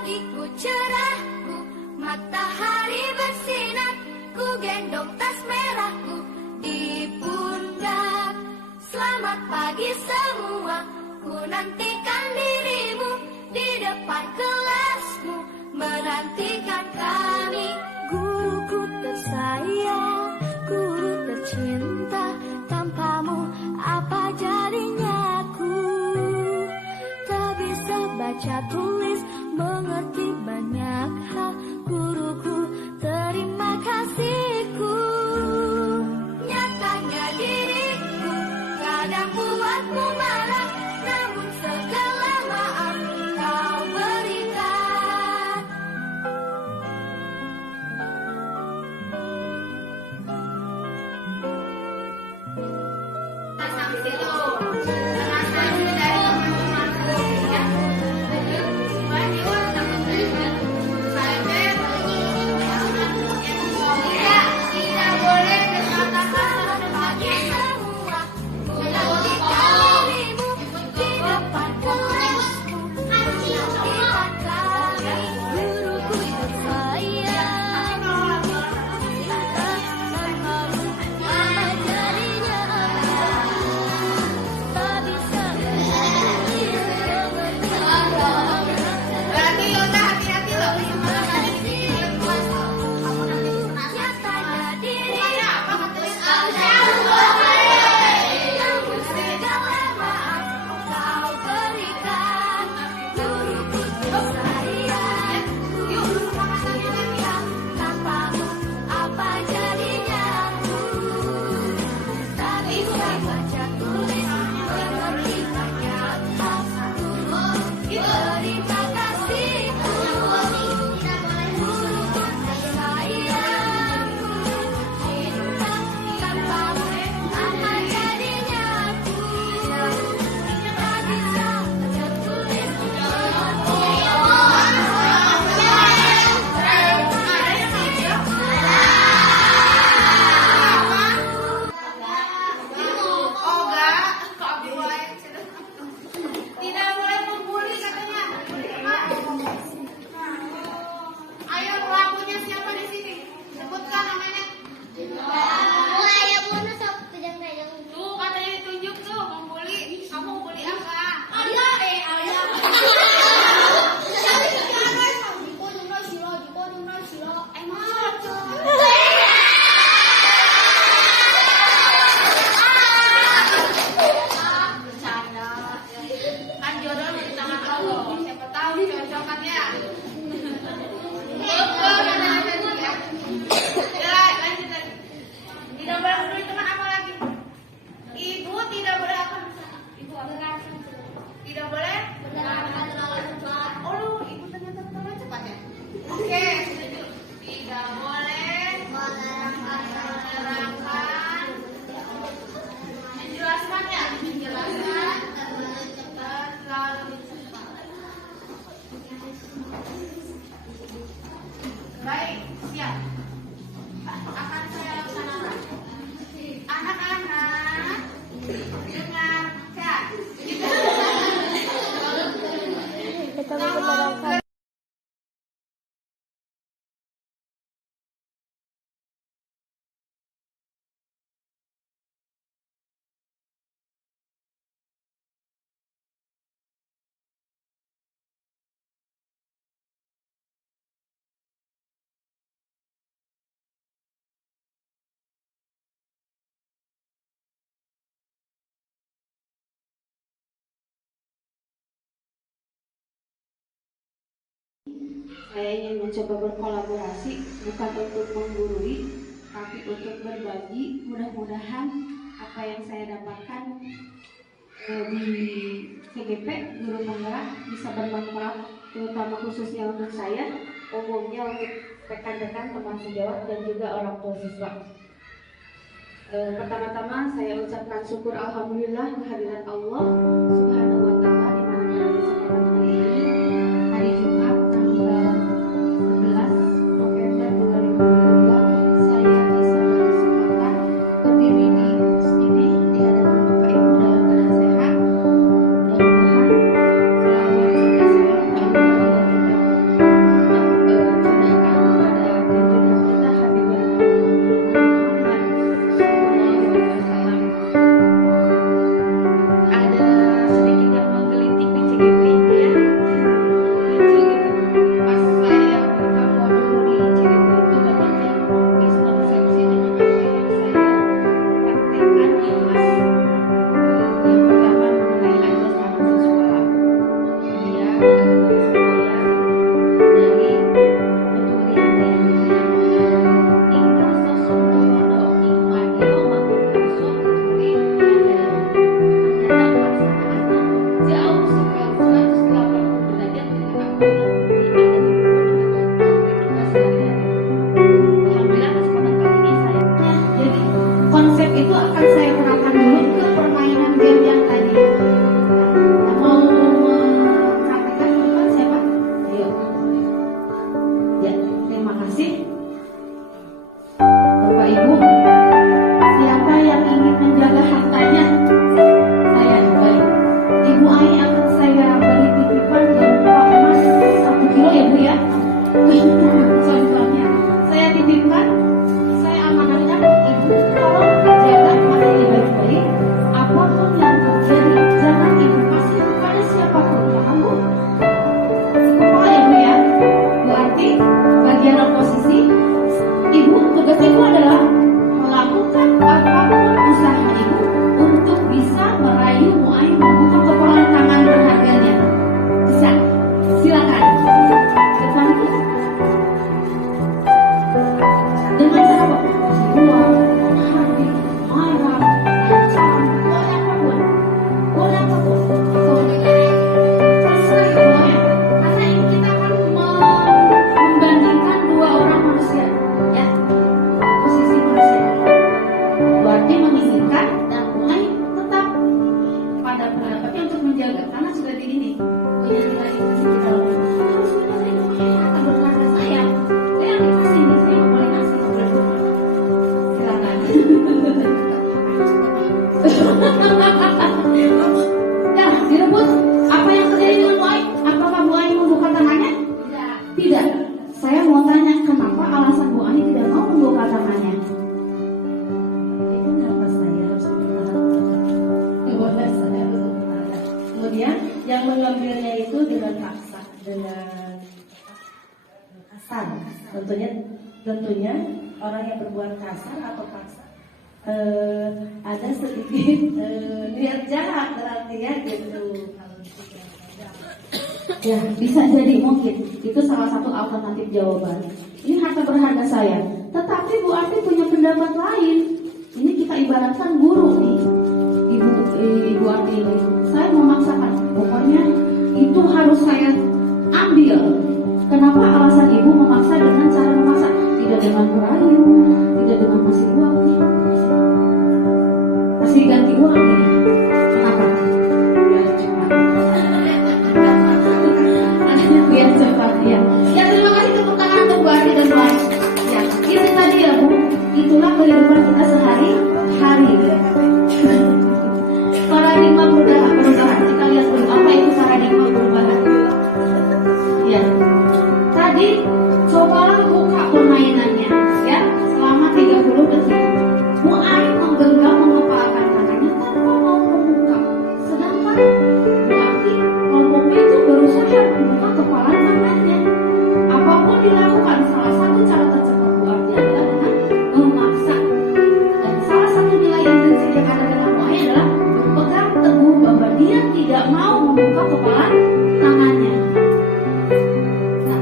pagiku cerahku, matahari bersinar, ku gendong tas merahku di pundak. Selamat pagi semua, ku nantikan dirimu di depan kelasmu, menantikan kami. Guruku tersayang, guru tercinta, tanpamu apa jadinya aku? Tak bisa baca tulis, mengerti banyak hal. Guruku, terima kasihku. Nyatanya diriku kadang buatmu marah, namun segala maaf kau berikan. Saya ingin mencoba berkolaborasi, bukan untuk menggurui, tapi untuk berbagi. Mudah-mudahan apa yang saya dapatkan di CGP Guru Penggerak bisa bermanfaat, terutama khususnya untuk saya, umumnya untuk rekan-rekan teman sejawat dan juga orang tua siswa. Pertama-tama saya ucapkan syukur alhamdulillah kehadirat Allah Subhanahu wa taala di mana pada kesempatan hari ini, hari Jumat tanggal 11 November 2022, saya bisa berkesempatan berdiri di sini di hadapan Bapak Ibu dalam keadaan sehat. Mudah-mudahan selalu jaga saya dan Tidak. Saya mau tanya kenapa alasan Bu Ani tidak mau membuka tangannya? Kenapa saya harus bertahan? Kemudian saya harus bertahan. Kemudian yang mengambilnya itu dengan paksa, dengan kasar. Tentunya orang yang berbuat kasar atau paksa ada sedikit niat jahat berarti ya gitu. Ya, bisa jadi mungkin itu salah satu alternatif jawaban. Ini harta berharga saya, tetapi Bu Arti punya pendapat lain. Ini kita ibaratkan guru nih, Ibu Arti ini. Saya memaksakan, pokoknya itu harus saya ambil. Kenapa alasan Ibu memaksa dengan cara memaksa? Tidak dengan merayu, tidak dengan kasih uang nih. Kasih ganti uang nih. Kenapa? Ya cepat. Biar cepat ya. Ya terima kasih tepuk tangan untuk Bu Arti dan Bu Ani. Ya itu tadi ya Bu. Itulah kehidupan kita sehari-hari. Paradigma perubahan. Kita lihat dulu apa itu paradigma perubahan. Ya. Tadi cobalah buka permainannya ya selama 30 detik. Bu Ani menggenggam mengepalkan tangannya tanpa mau membuka. Sedangkan Bu Arti kelompoknya itu berusaha membuka kepala tangannya. Apapun dilakukan, salah satu cara tercepat Bu Arti adalah dengan memaksa. Dan salah satu nilai intrinsik yang ada dalam Bu Ani adalah berpegang teguh bahwa dia tidak mau membuka kepala tangannya.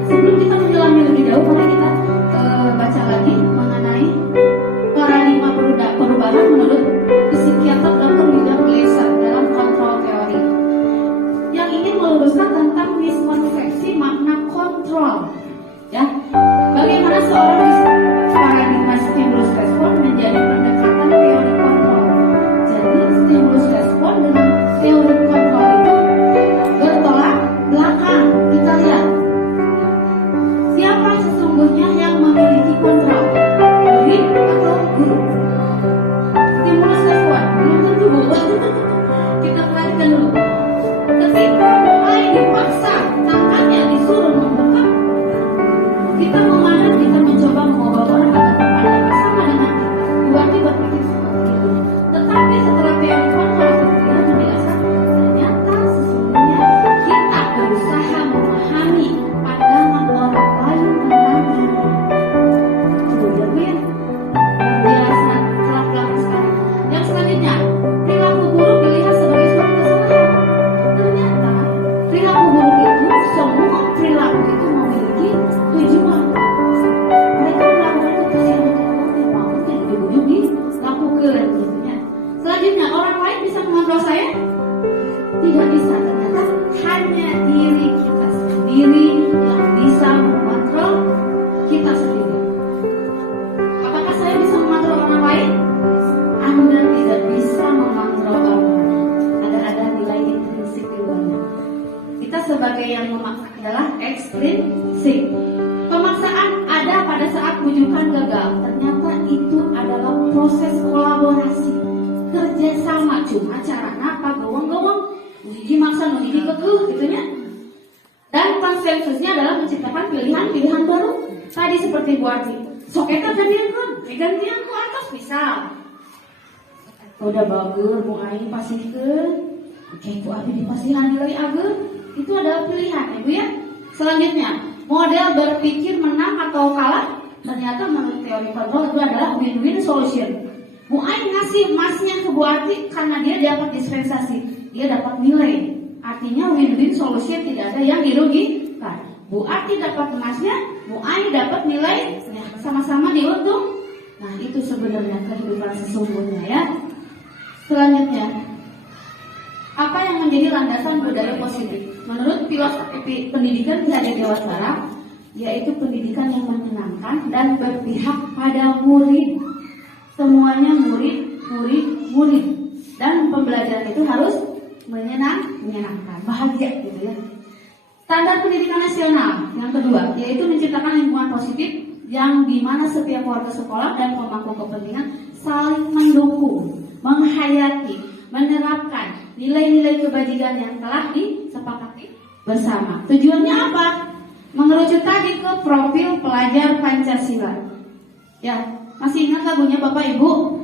Sebelum kita menyelamnya lebih jauh, mari kita baca lagi mengenai paradigma perubahan menurut psikiater Dr. William Glasser dalam kontrol teori yang ingin meluruskan tentang miskonsepsi makna kontrol. Ya, bagaimana seorang paradigma stimulus respon menjadi pendekatan teori kontrol. Jadi stimulus respon dengan teori kontrol itu bertolak belakang. Kita lihat. Siapa sesungguhnya yang memiliki kontrol? Murid atau guru? Stimulus respon belum tentu Bu. Kita perhatikan dulu. Ketika mulai dipaksa, tangannya disuruh membuka. Kita memandang, kita mencoba mengubah orang agar memandang bersama dengan kita. Bu Arti berpikir seperti itu. Tetapi setelah teori kontrol dia menjelaskan ternyata sesungguhnya kita berusaha memahami pandangan orang lain tentang diri. Tuh, ya Bu ya. Penjelasan telah belakang sekali. Yang selanjutnya, perilaku buruk dilihat sebagai suatu kesalahan. Ternyata perilaku buruk itu, semua perilaku itu memiliki tujuan. Mereka melakukan itu pasti untuk maunya ujung-ujung dilakukan gitu ya. Selanjutnya, orang lain bisa mengontrol saya? Tidak bisa. Ternyata hanya diri kita sendiri yang bisa mengontrol kita sendiri. Apakah saya bisa mengontrol orang lain? Anda tidak bisa mengontrol orang lain. Ada nilai intrinsik di luarnya. Kita sebagai yang memaksa adalah ekstrinsik. Pemaksaan ada pada saat rujukan gagal. Ternyata itu adalah proses kolaborasi, kerjasama. Cuma cara apa? Gawang-gawang. Gigi maksa, gigi kekeh, gitunya. Dan konsensusnya adalah menciptakan pilihan-pilihan baru. Tadi seperti Bu Arti, sok eta gantian ku atas bisa. Udah bagus, Bu Ani pasihkeun. Oke, Bu Abi dipasihan nilai ageun. Itu adalah pilihan, ya Bu ya. Selanjutnya, model berpikir menang atau kalah. Ternyata menurut teori kontrol itu adalah win-win solution. Bu Ani ngasih emasnya ke Bu Arti karena dia dapat dispensasi, dia dapat nilai. Artinya win-win solution, tidak ada yang dirugikan. Bu Arti dapat emasnya, Bu Ani dapat nilai, sama-sama diuntung. Nah itu sebenarnya kehidupan sesungguhnya ya. Selanjutnya, apa yang menjadi landasan budaya positif? Menurut filosofi pendidikan di Jawa Barat, yaitu pendidikan yang menyenangkan dan berpihak pada murid. Semuanya murid. Dan pembelajaran itu harus menyenangkan, bahagia gitu ya. Standar pendidikan nasional yang kedua, yaitu menciptakan lingkungan positif yang dimana setiap warga sekolah dan pemangku kepentingan saling mendukung, menghayati, menerapkan nilai-nilai kebajikan yang telah disepakati bersama. Tujuannya apa? Mengerucut tadi lagi ke profil pelajar Pancasila. Ya, masih ingat lagunya Bapak Ibu?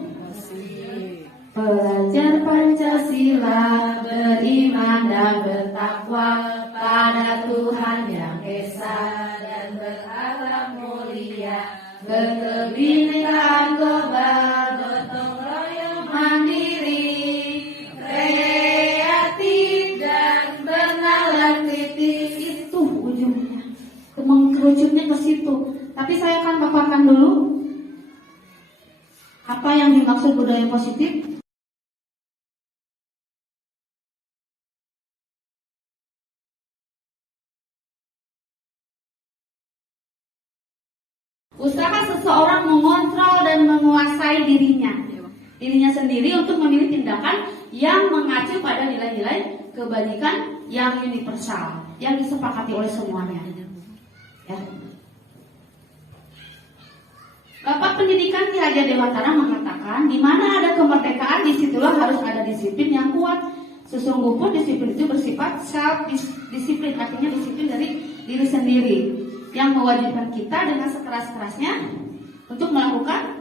Pelajar Pancasila beriman dan bertakwa pada Tuhan Yang Esa dan berakhlak mulia, berkebinekaan global, gotong royong mandiri, kreatif dan bernalar kritis. Itu ujungnya, mengerucutnya ke situ. Tapi saya akan paparkan dulu apa yang dimaksud budaya positif. Usaha seseorang mengontrol dan menguasai dirinya sendiri untuk memilih tindakan yang mengacu pada nilai-nilai kebajikan yang universal, yang disepakati oleh semuanya. Ya. Bapak Pendidikan Ki Hajar Dewantara mengatakan, di mana ada kemerdekaan, disitulah harus ada disiplin yang kuat. Sesungguhnya pun disiplin itu bersifat self-disiplin, artinya disiplin dari diri sendiri, yang mewajibkan kita dengan sekeras-kerasnya untuk melakukan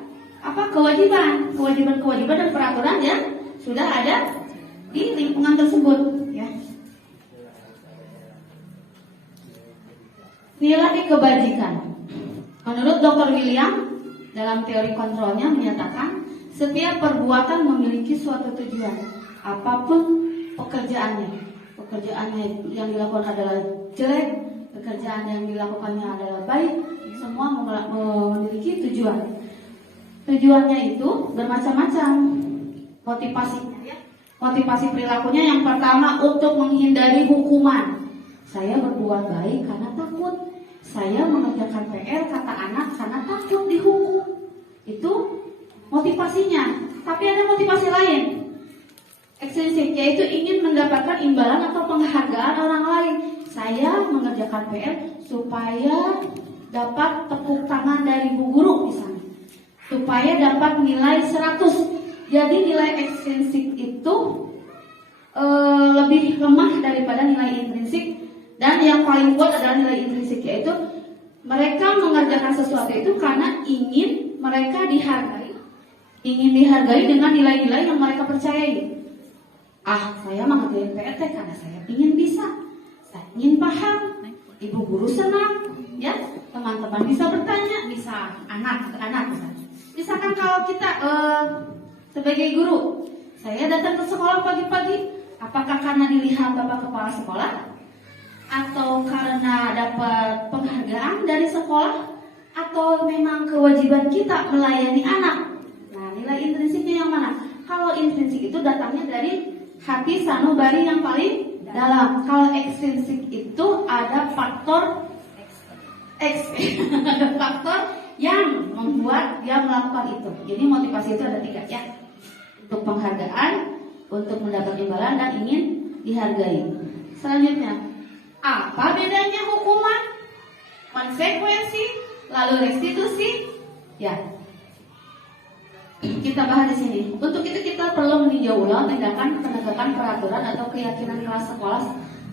kewajiban dan peraturan yang sudah ada di lingkungan tersebut. Ya. Nilai kebajikan. Menurut Dr. William, dalam teori kontrolnya menyatakan setiap perbuatan memiliki suatu tujuan, apapun pekerjaannya yang dilakukan adalah jelek, pekerjaan yang dilakukannya adalah baik, semua memiliki tujuan. Tujuannya itu bermacam-macam. Motivasi perilakunya yang pertama untuk menghindari hukuman. Saya berbuat baik karena takut. Saya mengerjakan PR kata anak karena takut dihukum. Itu motivasinya. Tapi ada motivasi lain, ekstrinsik, yaitu ingin mendapatkan imbalan atau penghargaan orang lain. Saya mengerjakan PR supaya dapat tepuk tangan dari Bu Guru misalnya, supaya dapat nilai 100. Jadi nilai ekstrinsik itu lebih lemah daripada nilai intrinsik. Dan yang paling kuat adalah nilai intrinsik, yaitu mereka mengerjakan sesuatu itu karena ingin mereka dihargai dengan nilai-nilai yang mereka percayai. Saya mengerjakan PR karena saya ingin bisa, saya ingin paham, Ibu Guru senang, ya, teman-teman bisa bertanya, bisa anak-anak. Misalkan kalau kita sebagai guru, saya datang ke sekolah pagi-pagi, apakah karena dilihat Bapak Kepala Sekolah? Atau karena dapat penghargaan dari sekolah, atau memang kewajiban kita melayani anak? Nah, nilai intrinsiknya yang mana? Kalau intrinsik itu datangnya dari hati sanubari yang paling dalam. Kalau ekstrinsik itu ada faktor ada faktor yang membuat dia melakukan itu. Jadi motivasi itu ada 3 ya. Untuk penghargaan, untuk mendapat imbalan, dan ingin dihargai. Selanjutnya, apa bedanya hukuman, konsekuensi, lalu restitusi? Ya, kita bahas di sini. Untuk itu kita perlu meninjau ulang tindakan penegakan peraturan atau keyakinan kelas sekolah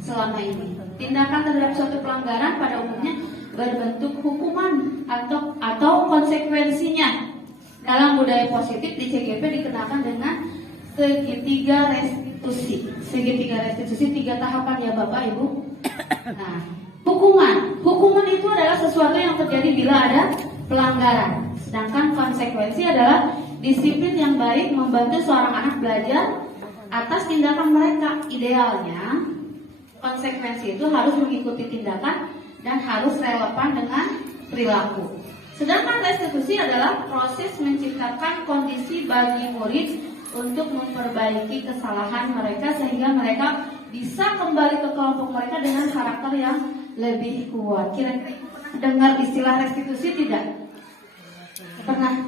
selama ini. Tindakan terhadap suatu pelanggaran pada umumnya berbentuk hukuman atau konsekuensinya. Dalam budaya positif di CGP dikenakan dengan segitiga restitusi. Segitiga restitusi 3 tahapan ya Bapak Ibu. Nah, hukuman itu adalah sesuatu yang terjadi bila ada pelanggaran. Sedangkan konsekuensi adalah disiplin yang baik membantu seorang anak belajar atas tindakan mereka. Idealnya konsekuensi itu harus mengikuti tindakan dan harus relevan dengan perilaku. Sedangkan restitusi adalah proses menciptakan kondisi bagi murid untuk memperbaiki kesalahan mereka sehingga mereka bisa kembali ke kelompok mereka dengan karakter yang lebih kuat. Kira-kira pernah dengar istilah restitusi tidak? Pernah?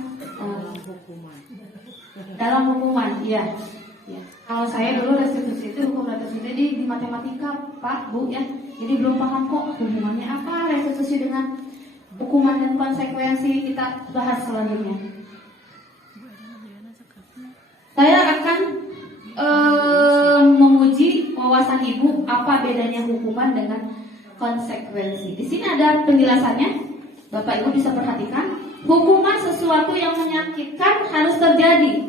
Dalam hukuman, iya. Ya. Kalau saya dulu restitusi itu hukum restitusi di matematika, Pak, Bu ya. Jadi belum paham kok hubungannya apa restitusi dengan hukuman dan konsekuensi. Kita bahas selanjutnya. Saya akan menguji wawasan Ibu apa bedanya hukuman dengan konsekuensi. Di sini ada penjelasannya. Bapak Ibu bisa perhatikan. Hukuman sesuatu yang menyakitkan harus terjadi.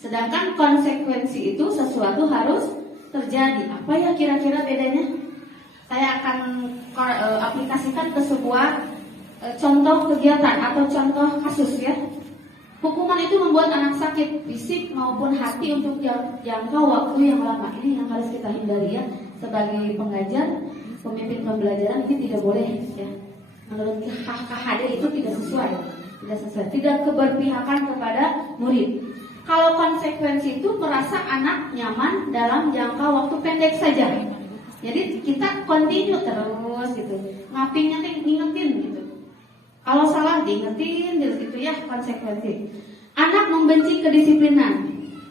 Sedangkan konsekuensi itu sesuatu harus terjadi. Apa ya kira-kira bedanya? Saya akan aplikasikan ke sebuah contoh kegiatan atau contoh kasus ya. Hukuman itu membuat anak sakit fisik maupun hati untuk jangka waktu yang lama. Ini yang harus kita hindari ya. Sebagai pengajar, pemimpin pembelajaran ini tidak boleh ya. Menurut KHD itu tidak sesuai, tidak keberpihakan kepada murid. Kalau konsekuensi itu merasa anak nyaman dalam jangka waktu pendek saja. Jadi kita continue terus gitu, ngapinya ngingetin gitu. Kalau salah diingetin gitu ya konsekuensi. Anak membenci kedisiplinan,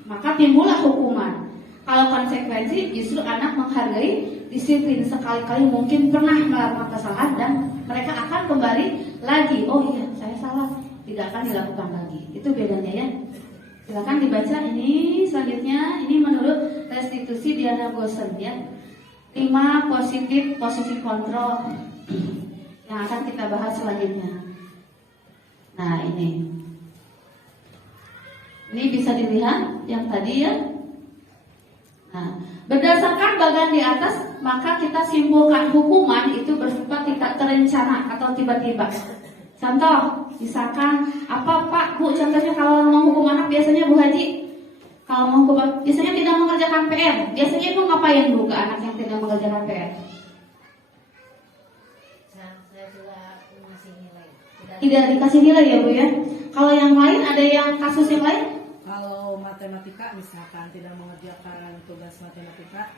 maka timbullah hukuman. Kalau konsekuensi justru anak menghargai disiplin. Sekali-kali mungkin pernah melakukan kesalahan dan mereka akan kembali lagi. Oh iya, saya salah. Tidak akan dilakukan lagi. Itu bedanya ya. Silakan dibaca ini selanjutnya. Ini menurut restitusi Diana Gosen ya. 5 positif kontrol yang akan kita bahas selanjutnya. Nah ini bisa dilihat yang tadi ya. Nah, berdasarkan bagian di atas, maka kita simpulkan hukuman itu bersifat tidak terencana atau tiba-tiba. Contoh, misalkan apa Pak, Bu, contohnya kalau mau hukum anak biasanya Bu Haji, kalau mau hukum biasanya tidak mengerjakan PR. Biasanya itu ngapain Bu ke anak yang tidak mengerjakan PR? Tidak dikasih nilai ya Bu ya. Kalau yang lain ada yang kasus yang lain? Kalau matematika misalkan tidak mengerjakan tugas matematika,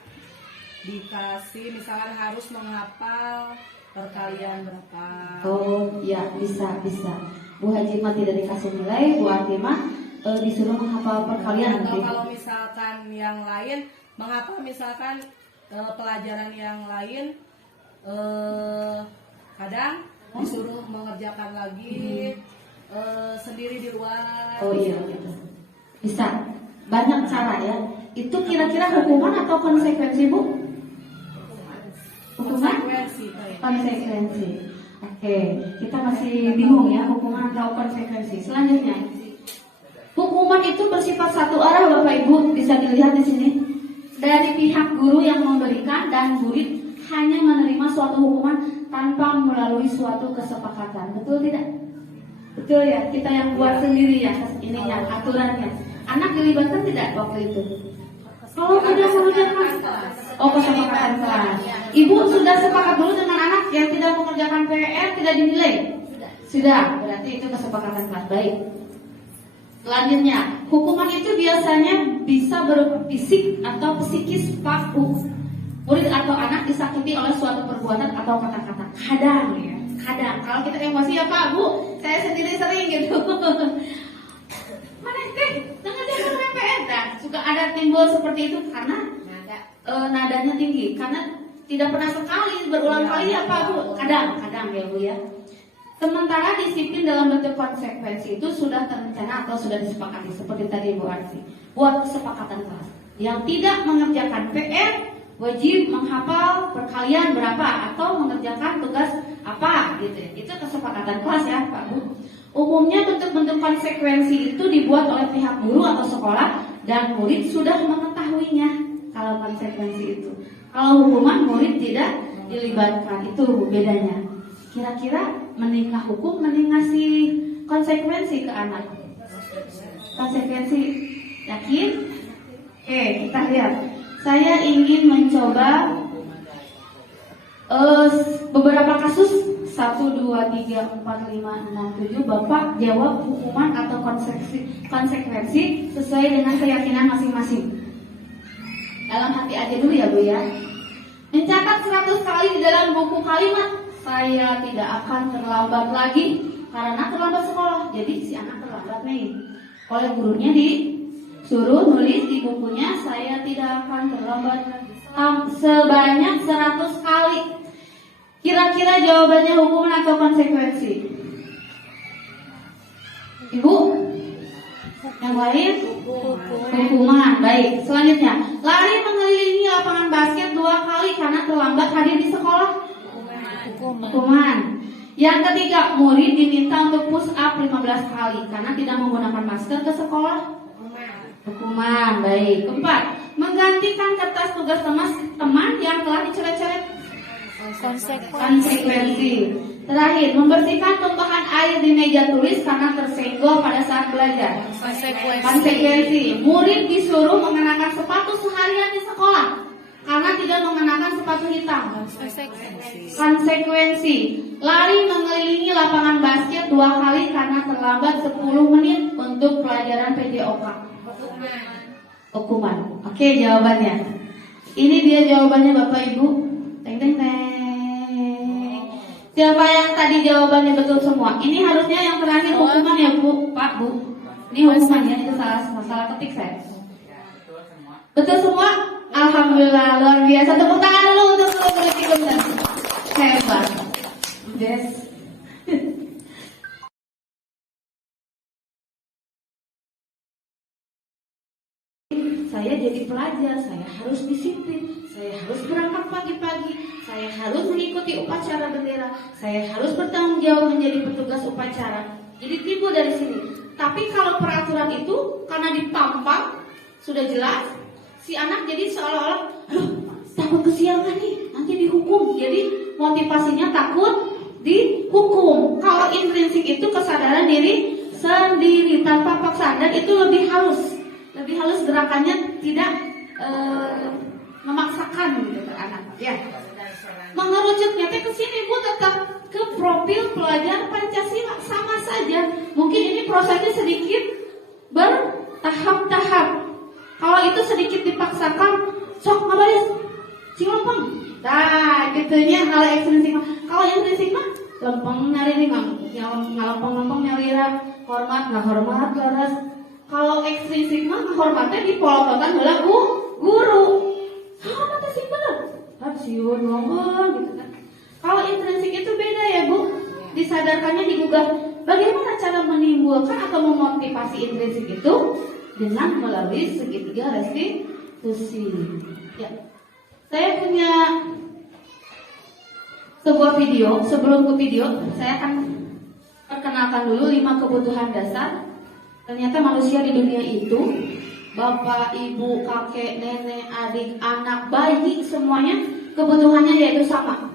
dikasih misalkan harus menghafal perkalian berapa. Oh ya bisa. Bu Haji mah tidak dikasih nilai, Bu Ati mah disuruh menghafal perkalian. Atau kalau misalkan yang lain menghafal misalkan pelajaran yang lain, kadang disuruh mengerjakan lagi sendiri di luar. Oh iya gitu. Bisa. Banyak cara ya. Itu kira-kira hukuman atau konsekuensi Bu? Hukuman? Konsekuensi. Oke, kita masih bingung ya hukuman atau konsekuensi. Selanjutnya, hukuman itu bersifat satu arah Bapak Ibu, bisa dilihat di sini. Dari pihak guru yang memberikan dan murid hanya menerima suatu hukuman tanpa melalui suatu kesepakatan. Betul tidak? Betul ya, kita yang buat sendiri ya ininya, aturannya. Anak dilibatkan tidak waktu itu? Kalau tidak mengerjakan, kesepakatan kelas. Ibu sudah sepakat dulu dengan anak yang tidak mengerjakan PR tidak dinilai? Sudah, berarti itu kesepakatan kelas. Baik. Selanjutnya, hukuman itu biasanya bisa berupa fisik atau psikis Pak Bu. Murid atau anak disakiti oleh suatu perbuatan atau kata-kata. Kadang ya, kadang. Kalau kita emosi ya Pak Bu, saya sendiri sering gitu. Mana jangan PR. Nah, suka ada timbul seperti itu karena nadanya tinggi. Karena tidak pernah sekali, berulang kali ya Pak Bu. Kadang ya Bu ya. Sementara disiplin dalam bentuk konsekuensi itu sudah terencana atau sudah disepakati seperti tadi Bu Arsi. Buat kesepakatan kelas. Yang tidak mengerjakan PR wajib menghafal perkalian berapa atau mengerjakan tugas apa gitu ya. Itu kesepakatan kelas ya Pak Bu. Umumnya bentuk-bentuk konsekuensi itu dibuat oleh pihak guru atau sekolah dan murid sudah mengetahuinya kalau konsekuensi itu. Kalau hukuman murid tidak dilibatkan, itu bedanya. Kira-kira mending hukum, mending ngasih konsekuensi ke anak. Konsekuensi, yakin? Oke, kita lihat. Saya ingin mencoba beberapa kasus 1, 2, 3, 4, 5, 6, 7. Bapak jawab hukuman atau konsekuensi sesuai dengan keyakinan masing-masing. Dalam hati aja dulu ya Bu ya. Mencatat 100 kali di dalam buku kalimat, saya tidak akan terlambat lagi karena terlambat sekolah. Jadi si anak terlambat nih. Oleh gurunya disuruh nulis di bukunya, saya tidak akan terlambat sebanyak 100 kali. Kira-kira jawabannya hukuman atau konsekuensi? Ibu? Yang lain? Hukuman. Baik, selanjutnya. Lari mengelilingi lapangan basket 2 kali karena terlambat hadir di sekolah. Hukuman. Yang ketiga, murid diminta untuk push up 15 kali karena tidak menggunakan masker ke sekolah. Hukuman. Baik. Keempat, menggantikan kertas tugas teman yang telah dicoret-coret. Konsekuensi. Terakhir, membersihkan tumpahan air di meja tulis karena tersenggol pada saat belajar. Konsekuensi. Murid disuruh mengenakan sepatu seharian di sekolah karena tidak mengenakan sepatu hitam. Konsekuensi. Lari mengelilingi lapangan basket 2 kali karena terlambat 10 menit untuk pelajaran PJOK. Hukuman. Oke, jawabannya. Ini dia jawabannya Bapak Ibu. Teng teng teng. Siapa yang tadi jawabannya betul semua? Ini harusnya yang terakhir hukuman ya Bu, Pak Bu. Ini hukuman ya, itu salah ketik saya. Betul semua? Alhamdulillah, luar biasa. Tepuk tangan dulu untuk seluruh murid. Hebat. Yes. Saya jadi pelajar, saya harus disiplin, saya harus berangkat pagi-pagi, saya harus mengikuti upacara bendera, saya harus bertanggung jawab menjadi petugas upacara. Jadi timbul dari sini. Tapi kalau peraturan itu karena ditampang sudah jelas, si anak jadi seolah-olah, aduh takut kesiangan nih, nanti dihukum. Jadi motivasinya takut dihukum. Kalau intrinsik itu kesadaran diri sendiri tanpa paksaan, dan itu lebih halus gerakannya, tidak memaksakan gitu anak. Ya. Mengerucutnya ke sini Bu, tetap ke profil pelajar Pancasila sama saja. Mungkin ini prosesnya sedikit bertahap-tahap. Kalau itu sedikit dipaksakan, sok ngabaris Cilompong. Nah, gitunya hal ekstrinsik. Kalau intrinsik mah lempeng nyari ngalompong-lompong nyari hormat leres. Kalau ekstrinsik mah hormatnya dipolotokan heula guru. Sama teh sih bener. Siun ngomong gitu kan. Kalau intrinsik itu beda ya Bu. Disadarkannya digugah. Bagaimana cara menimbulkan atau memotivasi intrinsik itu? Dengan melalui segitiga restitusi. Ya. Saya punya sebuah video. Sebelum ke video, saya akan perkenalkan dulu 5 kebutuhan dasar. Ternyata manusia di dunia itu, bapak, ibu, kakek, nenek, adik, anak, bayi, semuanya kebutuhannya yaitu sama.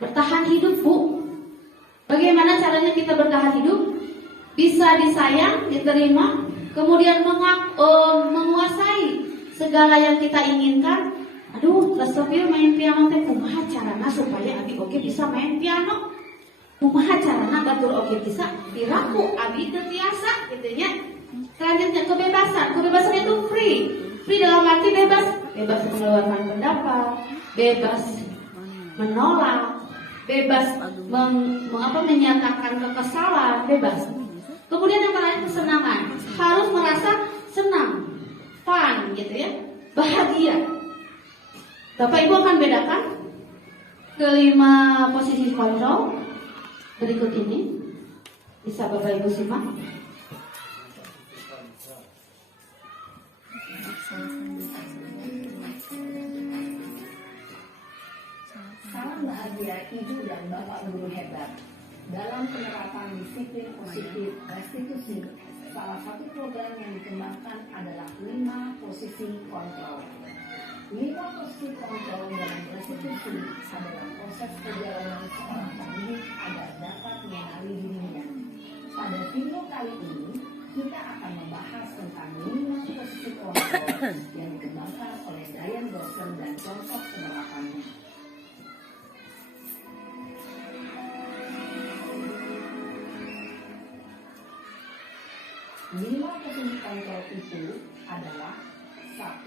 Bertahan hidup Bu. Bagaimana caranya kita bertahan hidup? Bisa disayang, diterima, kemudian menguasai segala yang kita inginkan. Aduh, Lestofil main piano teh kumaha carana supaya abi oge bisa main piano. Kumaha carana batur oge bisa diraku abi teu tiasa gitu nya. Selanjutnya kebebasan. Kebebasan itu free. Free dalam arti bebas mengeluarkan pendapat, bebas menolak, bebas menyatakan kekesalan, bebas. Kemudian yang terakhir kesenangan. Harus merasa senang, fun gitu ya, bahagia. Bapak Ibu akan bedakan kelima posisi kontrol berikut ini. Bisa Bapak Ibu simak. Salam bahagia Ibu dan Bapak Guru hebat. Dalam penerapan disiplin positif restitusi, salah satu program yang dikembangkan adalah 5 posisi kontrol. 5 posisi kontrol dalam restitusi adalah proses perjalanan seorang pendidik agar dapat mengenali dirinya. Pada video kali ini, kita akan membahas tentang 5 posisi kontrol yang dikembangkan oleh Diane Dawson dan contoh penerapannya. Lima posisi kontrol itu adalah 1.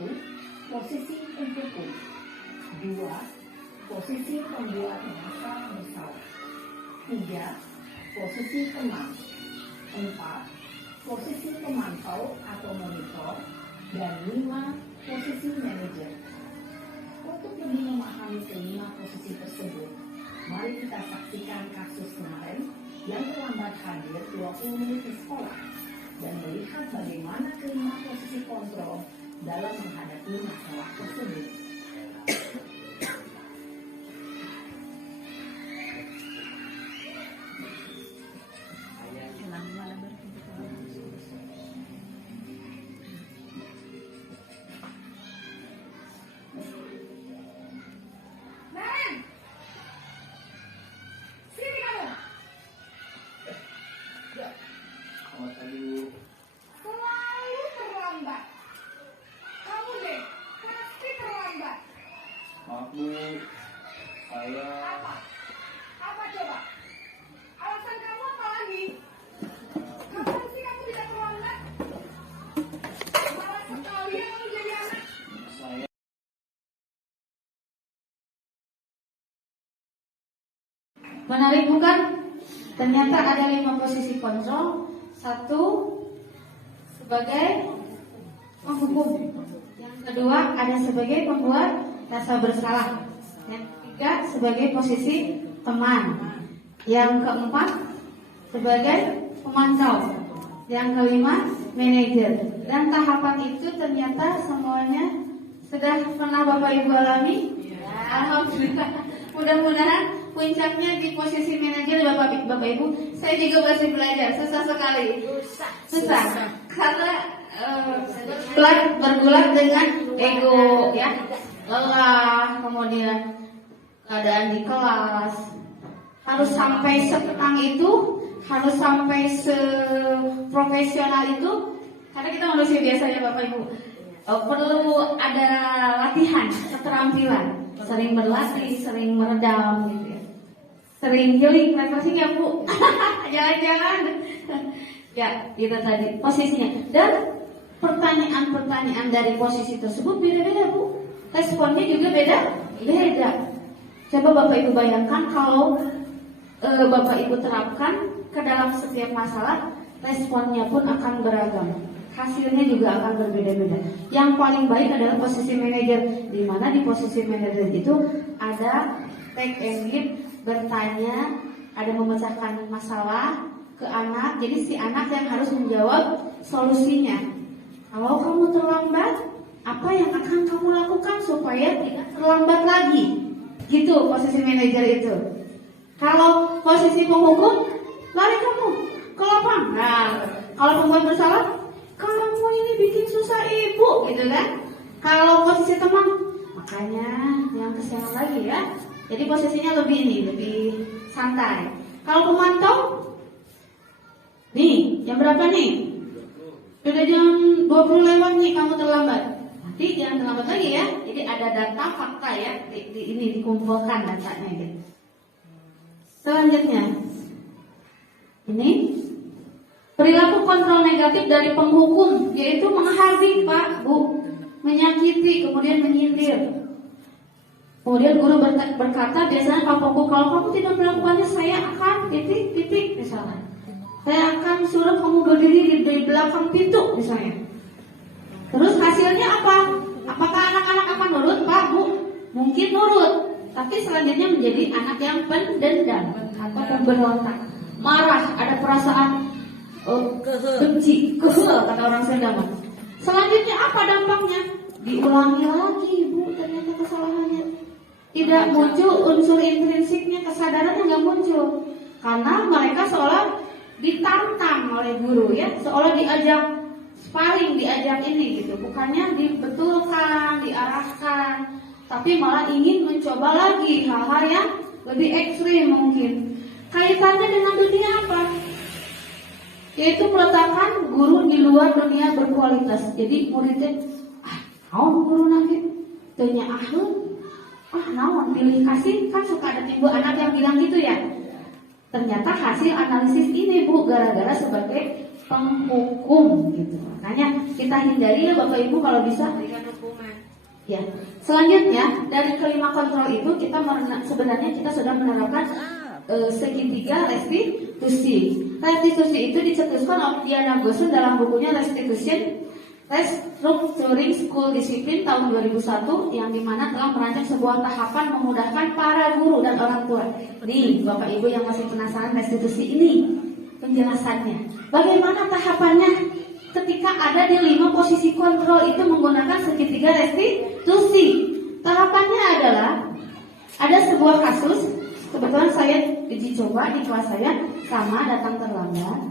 Posisi pendukung. 2. Posisi pembuat masalah bersalah. 3. Posisi teman. 4. Posisi pemantau atau monitor. Dan 5. Posisi manajer. Untuk lebih memahami kelima posisi tersebut, mari kita saksikan kasus kemarin yang terlambat hadir 20 menit di sekolah dan melihat bagaimana kelima posisi kontrol dalam menghadapi masalah tersebut. Menarik bukan? Ternyata ada 5 posisi kontrol. 1 sebagai penghukum. Yang kedua ada sebagai pembuat rasa bersalah. Yang ketiga sebagai posisi teman. Yang keempat sebagai pemantau. Yang kelima manajer. Dan tahapan itu ternyata semuanya sudah pernah Bapak Ibu alami? Alhamdulillah. Mudah-mudahan puncaknya di posisi manajer Bapak Ibu. Saya juga masih belajar, susah sekali. Susah. Karena bergulat dengan ego, ya, lelah, kemudian keadaan di kelas, harus sampai setentang itu, harus sampai seprofesional itu. Karena kita manusia biasa ya Bapak Ibu, perlu ada latihan, keterampilan, sering berlatih, sering meredam gitu ya, sering healing, refreshing ya Bu. Jangan-jangan ya itu tadi posisinya. Dan pertanyaan-pertanyaan dari posisi tersebut beda-beda Bu, responnya juga beda-beda. Coba Bapak Ibu bayangkan kalau Bapak Ibu terapkan ke dalam setiap masalah, responnya pun akan beragam, hasilnya juga akan berbeda-beda. Yang paling baik adalah posisi manajer, di mana di posisi manajer itu ada take and give, bertanya, ada memecahkan masalah ke anak. Jadi si anak yang harus menjawab solusinya. Kalau kamu terlambat, apa yang akan kamu lakukan supaya tidak terlambat lagi? Gitu posisi manajer itu. Kalau posisi penghukum, lari kamu ke lapang. Nah, kalau pembuat bersalah, kamu ini bikin susah ibu, gitu kan? Kalau posisi teman, makanya yang kesiangan lagi ya. Jadi posisinya lebih santai. Kalau pemantau, nih jam berapa nih? Sudah jam 20 lewat nih, kamu terlambat. Nanti jangan terlambat lagi ya. Jadi ada data fakta ya, ini dikumpulkan datanya gitu. Selanjutnya, ini perilaku kontrol negatif dari penghukum, yaitu menghardik Pak Bu, menyakiti, kemudian menyindir. Kemudian guru berkata, biasanya Pak Pokok, kalau kamu tidak melakukannya, saya akan titik misalnya. Saya akan suruh kamu berdiri di belakang pintu misalnya. Terus hasilnya apa? Apakah anak-anak akan nurut Pak Bu? Mungkin nurut, tapi selanjutnya menjadi anak yang pendendam atau pemberontak, marah, ada perasaan benci, kesel kata orang Sunda. Selanjutnya apa dampaknya? Diulangi lagi Bu, ternyata kesalahannya. Tidak muncul unsur intrinsiknya, kesadarannya nggak muncul, karena mereka seolah ditantang oleh guru ya, seolah diajak sparring, diajak ini gitu, bukannya dibetulkan, diarahkan, tapi malah ingin mencoba lagi hal-hal yang lebih ekstrim mungkin. Kaitannya dengan dunia apa? Yaitu meletakkan guru di luar dunia berkualitas. Jadi muridnya, naon guru nanti tanya naon pilih kasih, kan suka ada timbul anak yang bilang gitu ya. Ternyata hasil analisis ini Bu, gara-gara sebagai penghukum gitu. Makanya kita hindari ya Bapak Ibu kalau bisa berikan hukuman. Ya. Selanjutnya dari kelima kontrol itu sebenarnya kita sudah menerapkan segitiga restitusi. Restitusi itu dicetuskan oleh Diana Gosen dalam bukunya Restructuring School Discipline tahun 2001, yang dimana telah merancang sebuah tahapan memudahkan para guru dan orang tua. Nih Bapak Ibu yang masih penasaran restitusi ini, penjelasannya bagaimana tahapannya ketika ada di 5 posisi kontrol itu menggunakan segitiga restitusi. Tahapannya adalah ada sebuah kasus, kebetulan saya uji coba di kelas saya, sama datang terlambat.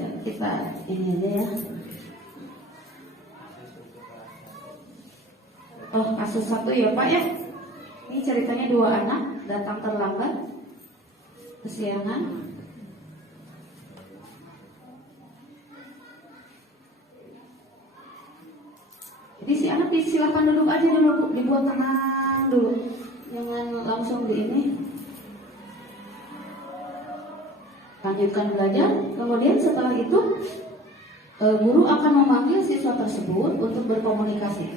Ya, kita ini aja ya. Oh, kasus satu ya Pak ya. Ini ceritanya 2 anak datang terlambat, kesiangan. Jadi si anak silakan duduk aja dulu, dibuat tenang dulu, jangan langsung di ini. Lanjutkan belajar. Kemudian setelah itu guru akan memanggil siswa tersebut untuk berkomunikasi.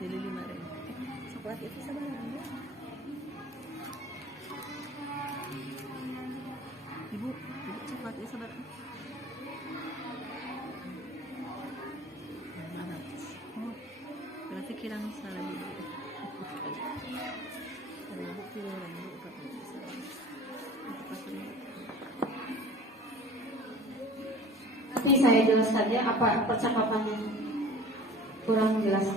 Jadi 5.000. Coklat itu sebenarnya. Ibu coklat itu sebenarnya. Oh, berarti kirang salah ibu. Kalau ibu pilih lagi Nanti saya jelaskan ya apa percakapannya kurang jelas.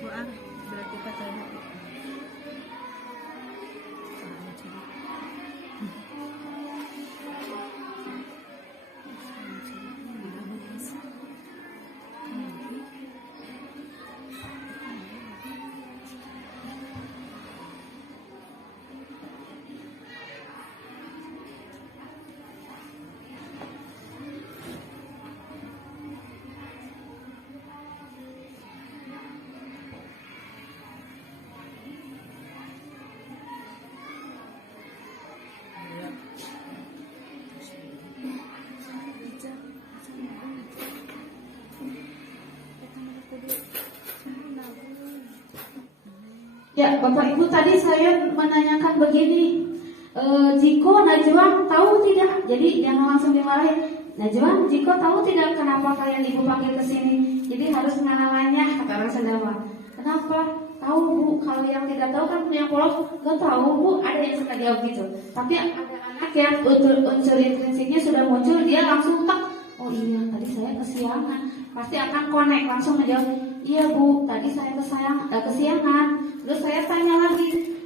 Wah, berarti katanya. Ya, Bapak Ibu tadi saya menanyakan begini, Jiko Najwa tahu tidak? Jadi jangan langsung dimarahin. Najwa, Jiko tahu tidak kenapa kalian Ibu panggil ke sini? Jadi harus mengenalnya, kata orang Sunda. Kenapa? Tahu Bu, kalau yang tidak tahu kan punya polos, gak tahu Bu, ada yang suka jawab gitu. Tapi ada anak yang unsur intrinsiknya sudah muncul, dia langsung tak, oh iya tadi saya kesiangan, pasti akan connect langsung menjawab, iya Bu, tadi saya kesiangan. Terus saya tanya lagi,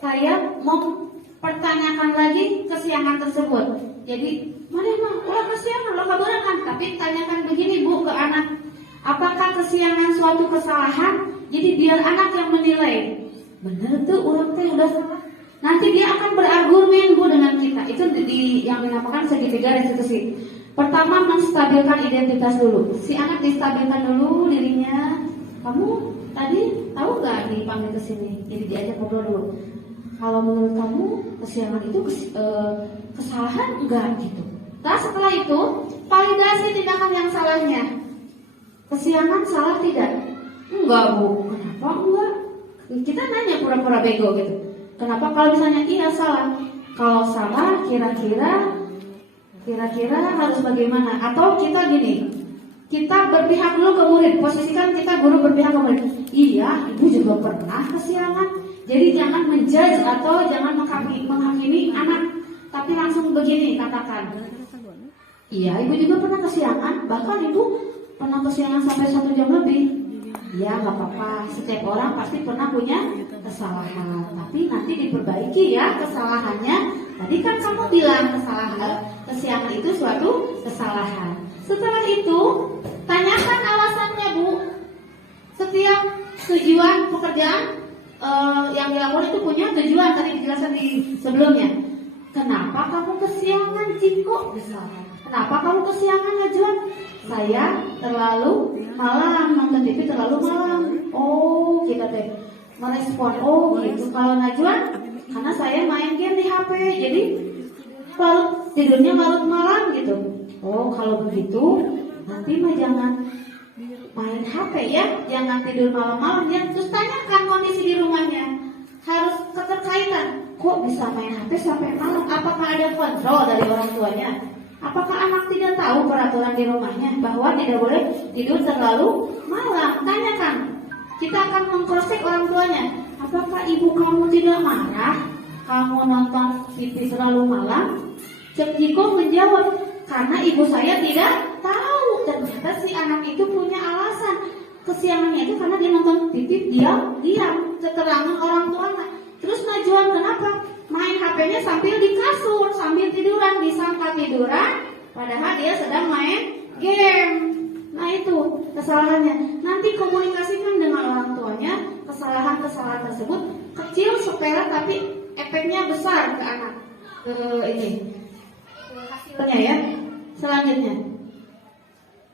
saya mau pertanyakan lagi kesiangan tersebut. Jadi, mana emang ulah kesiangan, lo kabaran, tapi tanyakan begini Bu ke anak, apakah kesiangan suatu kesalahan? Jadi biar anak yang menilai, bener tuh orang teh udah salah. Nanti dia akan berargumen Bu dengan kita. Itu yang dinamakan segitiga restitusi. Pertama menstabilkan identitas dulu. Si anak distabilkan dulu dirinya. Kamu tadi tahu nggak dipanggil ke sini? Jadi diajak ngobrol dulu. Kalau menurut kamu kesiangan itu kesalahan enggak gitu. Nah setelah itu validasi tindakan yang salahnya. Kesiangan salah tidak? Enggak Bu. Kenapa enggak? Kita nanya pura-pura bego gitu. Kenapa kalau misalnya iya salah? Kalau salah kira-kira harus bagaimana? Atau kita gini, kita berpihak dulu ke murid. Posisikan kita guru berpihak ke murid. Iya, ibu juga pernah kesiangan. Jadi jangan menjudge atau jangan menghakimi anak. Tapi langsung begini katakan. Iya, ibu juga pernah kesiangan. Bahkan ibu pernah kesiangan sampai 1 jam lebih. Ya nggak apa-apa. Setiap orang pasti pernah punya kesalahan. Tapi nanti diperbaiki ya kesalahannya. Tadi kan kamu bilang kesiangan itu suatu kesalahan. Setelah itu tanyakan alasannya Bu. Setiap tujuan pekerjaan yang dilakukan itu punya tujuan. Tadi dijelaskan di sebelumnya. Kenapa kamu kesiangan Jiko? Misalnya. Kenapa kamu kesiangan Najwa? Saya terlalu malam nonton TV terlalu malam. Oh kita teh merespon. Oh gitu. Kalau Najwa karena saya main game di HP. Jadi tidurnya larut malam gitu. Oh kalau begitu nanti mah jangan main HP ya. Jangan tidur malam-malam ya. Terus tanyakan kondisi di rumahnya. Harus keterkaitan. Kok bisa main HP sampai malam? Apakah ada kontrol dari orang tuanya? Apakah anak tidak tahu peraturan di rumahnya bahwa tidak boleh tidur terlalu malam? Tanyakan. Kita akan mengcross-check orang tuanya. Apakah ibu kamu tidak marah kamu nonton TV terlalu malam? Cek Jiko menjawab, karena ibu saya tidak tahu. Ternyata si anak itu punya alasan. Kesiangannya itu karena dia nonton TV diam. Keterangan orang tuanya. Terus Najwa kenapa? Main HP-nya sambil di kasur, sambil tiduran, disangka tiduran, padahal dia sedang main game. Nah itu kesalahannya. Nanti komunikasikan dengan orang tuanya kesalahan-kesalahan tersebut kecil, sepele, tapi efeknya besar ke anak. Ini hasilnya ya. Selanjutnya,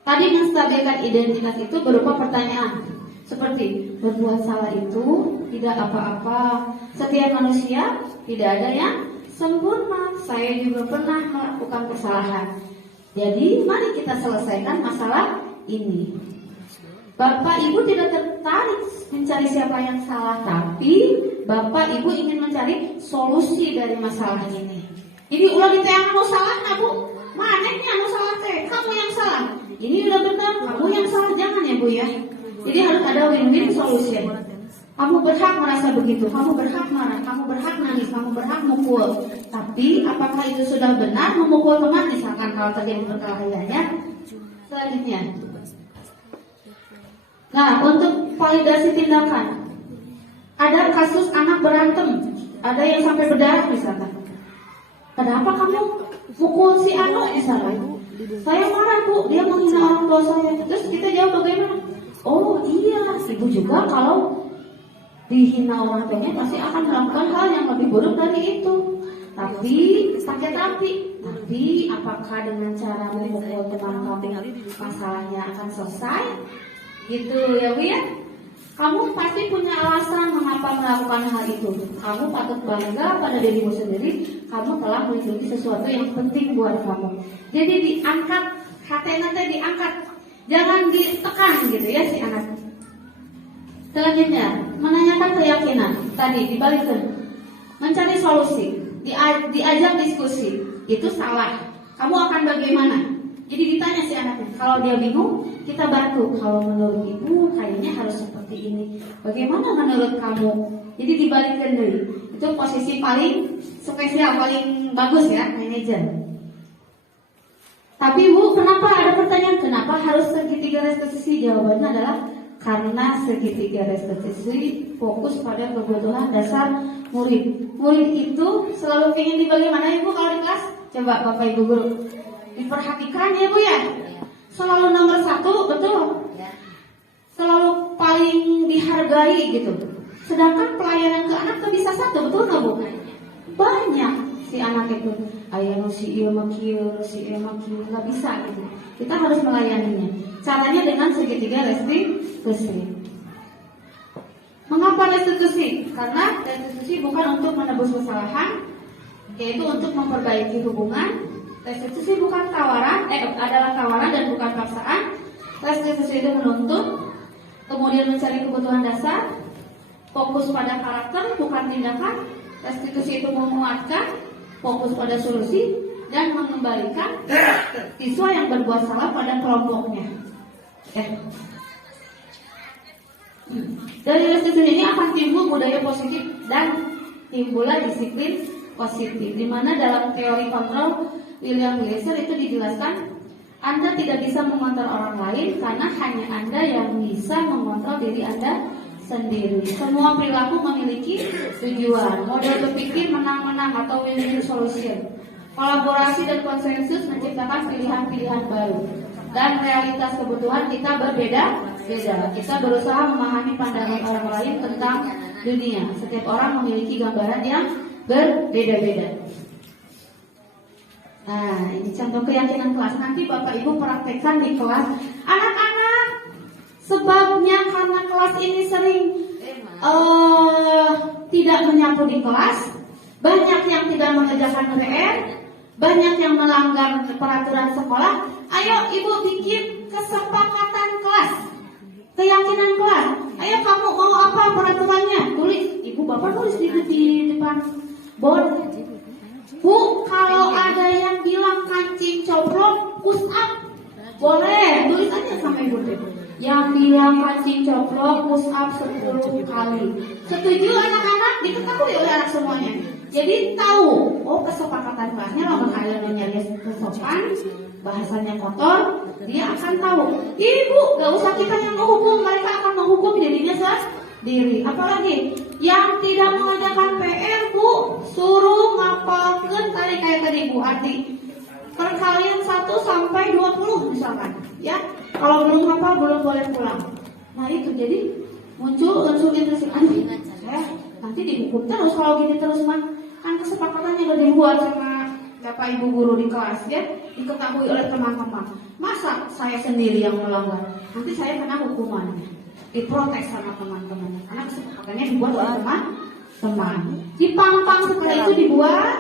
tadi menstabilkan identitas itu berupa pertanyaan seperti berbuat salah itu tidak apa-apa. Setiap manusia tidak ada yang sempurna. Saya juga pernah melakukan kesalahan. Jadi mari kita selesaikan masalah ini. Bapak Ibu tidak tertarik mencari siapa yang salah, tapi Bapak Ibu ingin mencari solusi dari masalah ini. Ini ulah diteang anu salah, Bu. Manehnya anu salah teh, kamu yang salah. Ini udah benar, kamu yang salah, jangan ya Bu ya. Jadi harus ada win-win solution. Kamu berhak merasa begitu, kamu berhak marah, kamu berhak nangis, kamu berhak mukul. Tapi apakah itu sudah benar memukul teman, misalkan kalau terjadi perkelahiannya? Selanjutnya. Nah, untuk validasi tindakan, ada kasus anak berantem, ada yang sampai berdarah misalkan. Kenapa kamu mukul si Anu misalnya? Saya marah Bu, dia menghina orang tua saya. Terus kita jawab bagaimana? Oh iya, ibu juga kalau dihina orang tuanya pasti akan melakukan hal yang lebih buruk dari itu. Tapi pakai tapi apakah dengan cara memukul teman kamu masalahnya akan selesai? Gitu ya Bu ya. Kamu pasti punya alasan mengapa melakukan hal itu. Kamu patut bangga pada dirimu sendiri. Kamu telah melindungi sesuatu yang penting buat kamu. Jadi diangkat, hati nanti diangkat, jangan ditekan gitu ya si anak. Selanjutnya, menanyakan keyakinan. Tadi dibalikkan, mencari solusi, diajak diskusi. Itu salah. Kamu akan bagaimana? Jadi ditanya si anaknya. Kalau dia bingung, kita bantu. Kalau menurut ibu kayaknya harus seperti ini. Bagaimana menurut kamu? Jadi dibalikkan dulu. Itu posisi paling spesial, paling bagus ya, manajer. Tapi Bu, kenapa ada pertanyaan? Kenapa harus segitiga restitusi? Jawabannya adalah karena segitiga restitusi fokus pada kebutuhan dasar murid. Murid itu selalu ingin dibagi mana Ibu kalau di kelas? Coba Bapak Ibu guru diperhatikan ya Bu ya. Selalu nomor 1, betul. Selalu paling dihargai gitu. Sedangkan pelayanan ke anak tuh bisa 1, betul nggak Bu? Banyak si anak itu. Ayah si ieu mah kieu, si ieu mah kieu, nggak bisa gitu. Kita harus melayaninya. Caranya dengan segitiga restitusi. Mengapa restitusi? Karena restitusi bukan untuk menebus kesalahan, yaitu untuk memperbaiki hubungan. Restitusi bukan tawaran, adalah tawaran dan bukan paksaan. Restitusi itu menuntut, kemudian mencari kebutuhan dasar, fokus pada karakter bukan tindakan. Restitusi itu menguatkan, fokus pada solusi, dan mengembalikan siswa yang berbuat salah pada kelompoknya. Dari restitusi ini akan timbul budaya positif dan timbullah disiplin positif. Di mana dalam teori kontrol William Glasser itu dijelaskan, Anda tidak bisa mengontrol orang lain karena hanya Anda yang bisa mengontrol diri Anda sendiri. Semua perilaku memiliki tujuan. Model berpikir menang-menang atau win-win solution. Kolaborasi dan konsensus menciptakan pilihan-pilihan baru. Dan realitas kebutuhan kita berbeda-beda. Kita berusaha memahami pandangan orang lain tentang dunia. Setiap orang memiliki gambaran yang berbeda-beda. Nah, ini contoh keyakinan kelas. Nanti Bapak Ibu praktekkan di kelas. Anak-anak, sebabnya karena kelas ini sering tidak menyapu di kelas, banyak yang tidak mengerjakan PR, banyak yang melanggar peraturan sekolah. Ayo Ibu bikin kesepakatan kelas, keyakinan kelas. Ayo kamu mau apa peraturannya? Tulis. Ibu Bapak tulis di depan board. Bu, kalau ada yang bilang kancing coplok, push up. Boleh, tulis aja sama Ibu. Yang bilang kancing coplok, push up 10 kali. Setuju anak-anak? Diketahui oleh anak semuanya. Jadi tahu, oh kesepakatan kelasnya lawan ada nyari kesopan, bahasanya kotor, dia akan tahu. Ibu, gak usah kita yang menghukum, mereka akan menghukum dirinya sendiri. Apalagi yang tidak mengerjakan PR, Bu, suruh ngapalkan tadi kayak tadi Bu Arti. Perkalian 1 sampai 20 misalkan, ya. Kalau belum hafal belum boleh pulang. Nah itu jadi muncul unsur interaksi nanti dihukum terus kalau gini terus mah. Kan kesepakatannya udah dibuat sama Bapak Ibu guru di kelas ya, diketahui oleh teman-teman. Masa saya sendiri yang melanggar? Nanti saya kena hukumannya, diprotes sama teman-teman. Karena kesepakatannya dibuat oleh teman-teman. Dipampang setelah itu dibuat,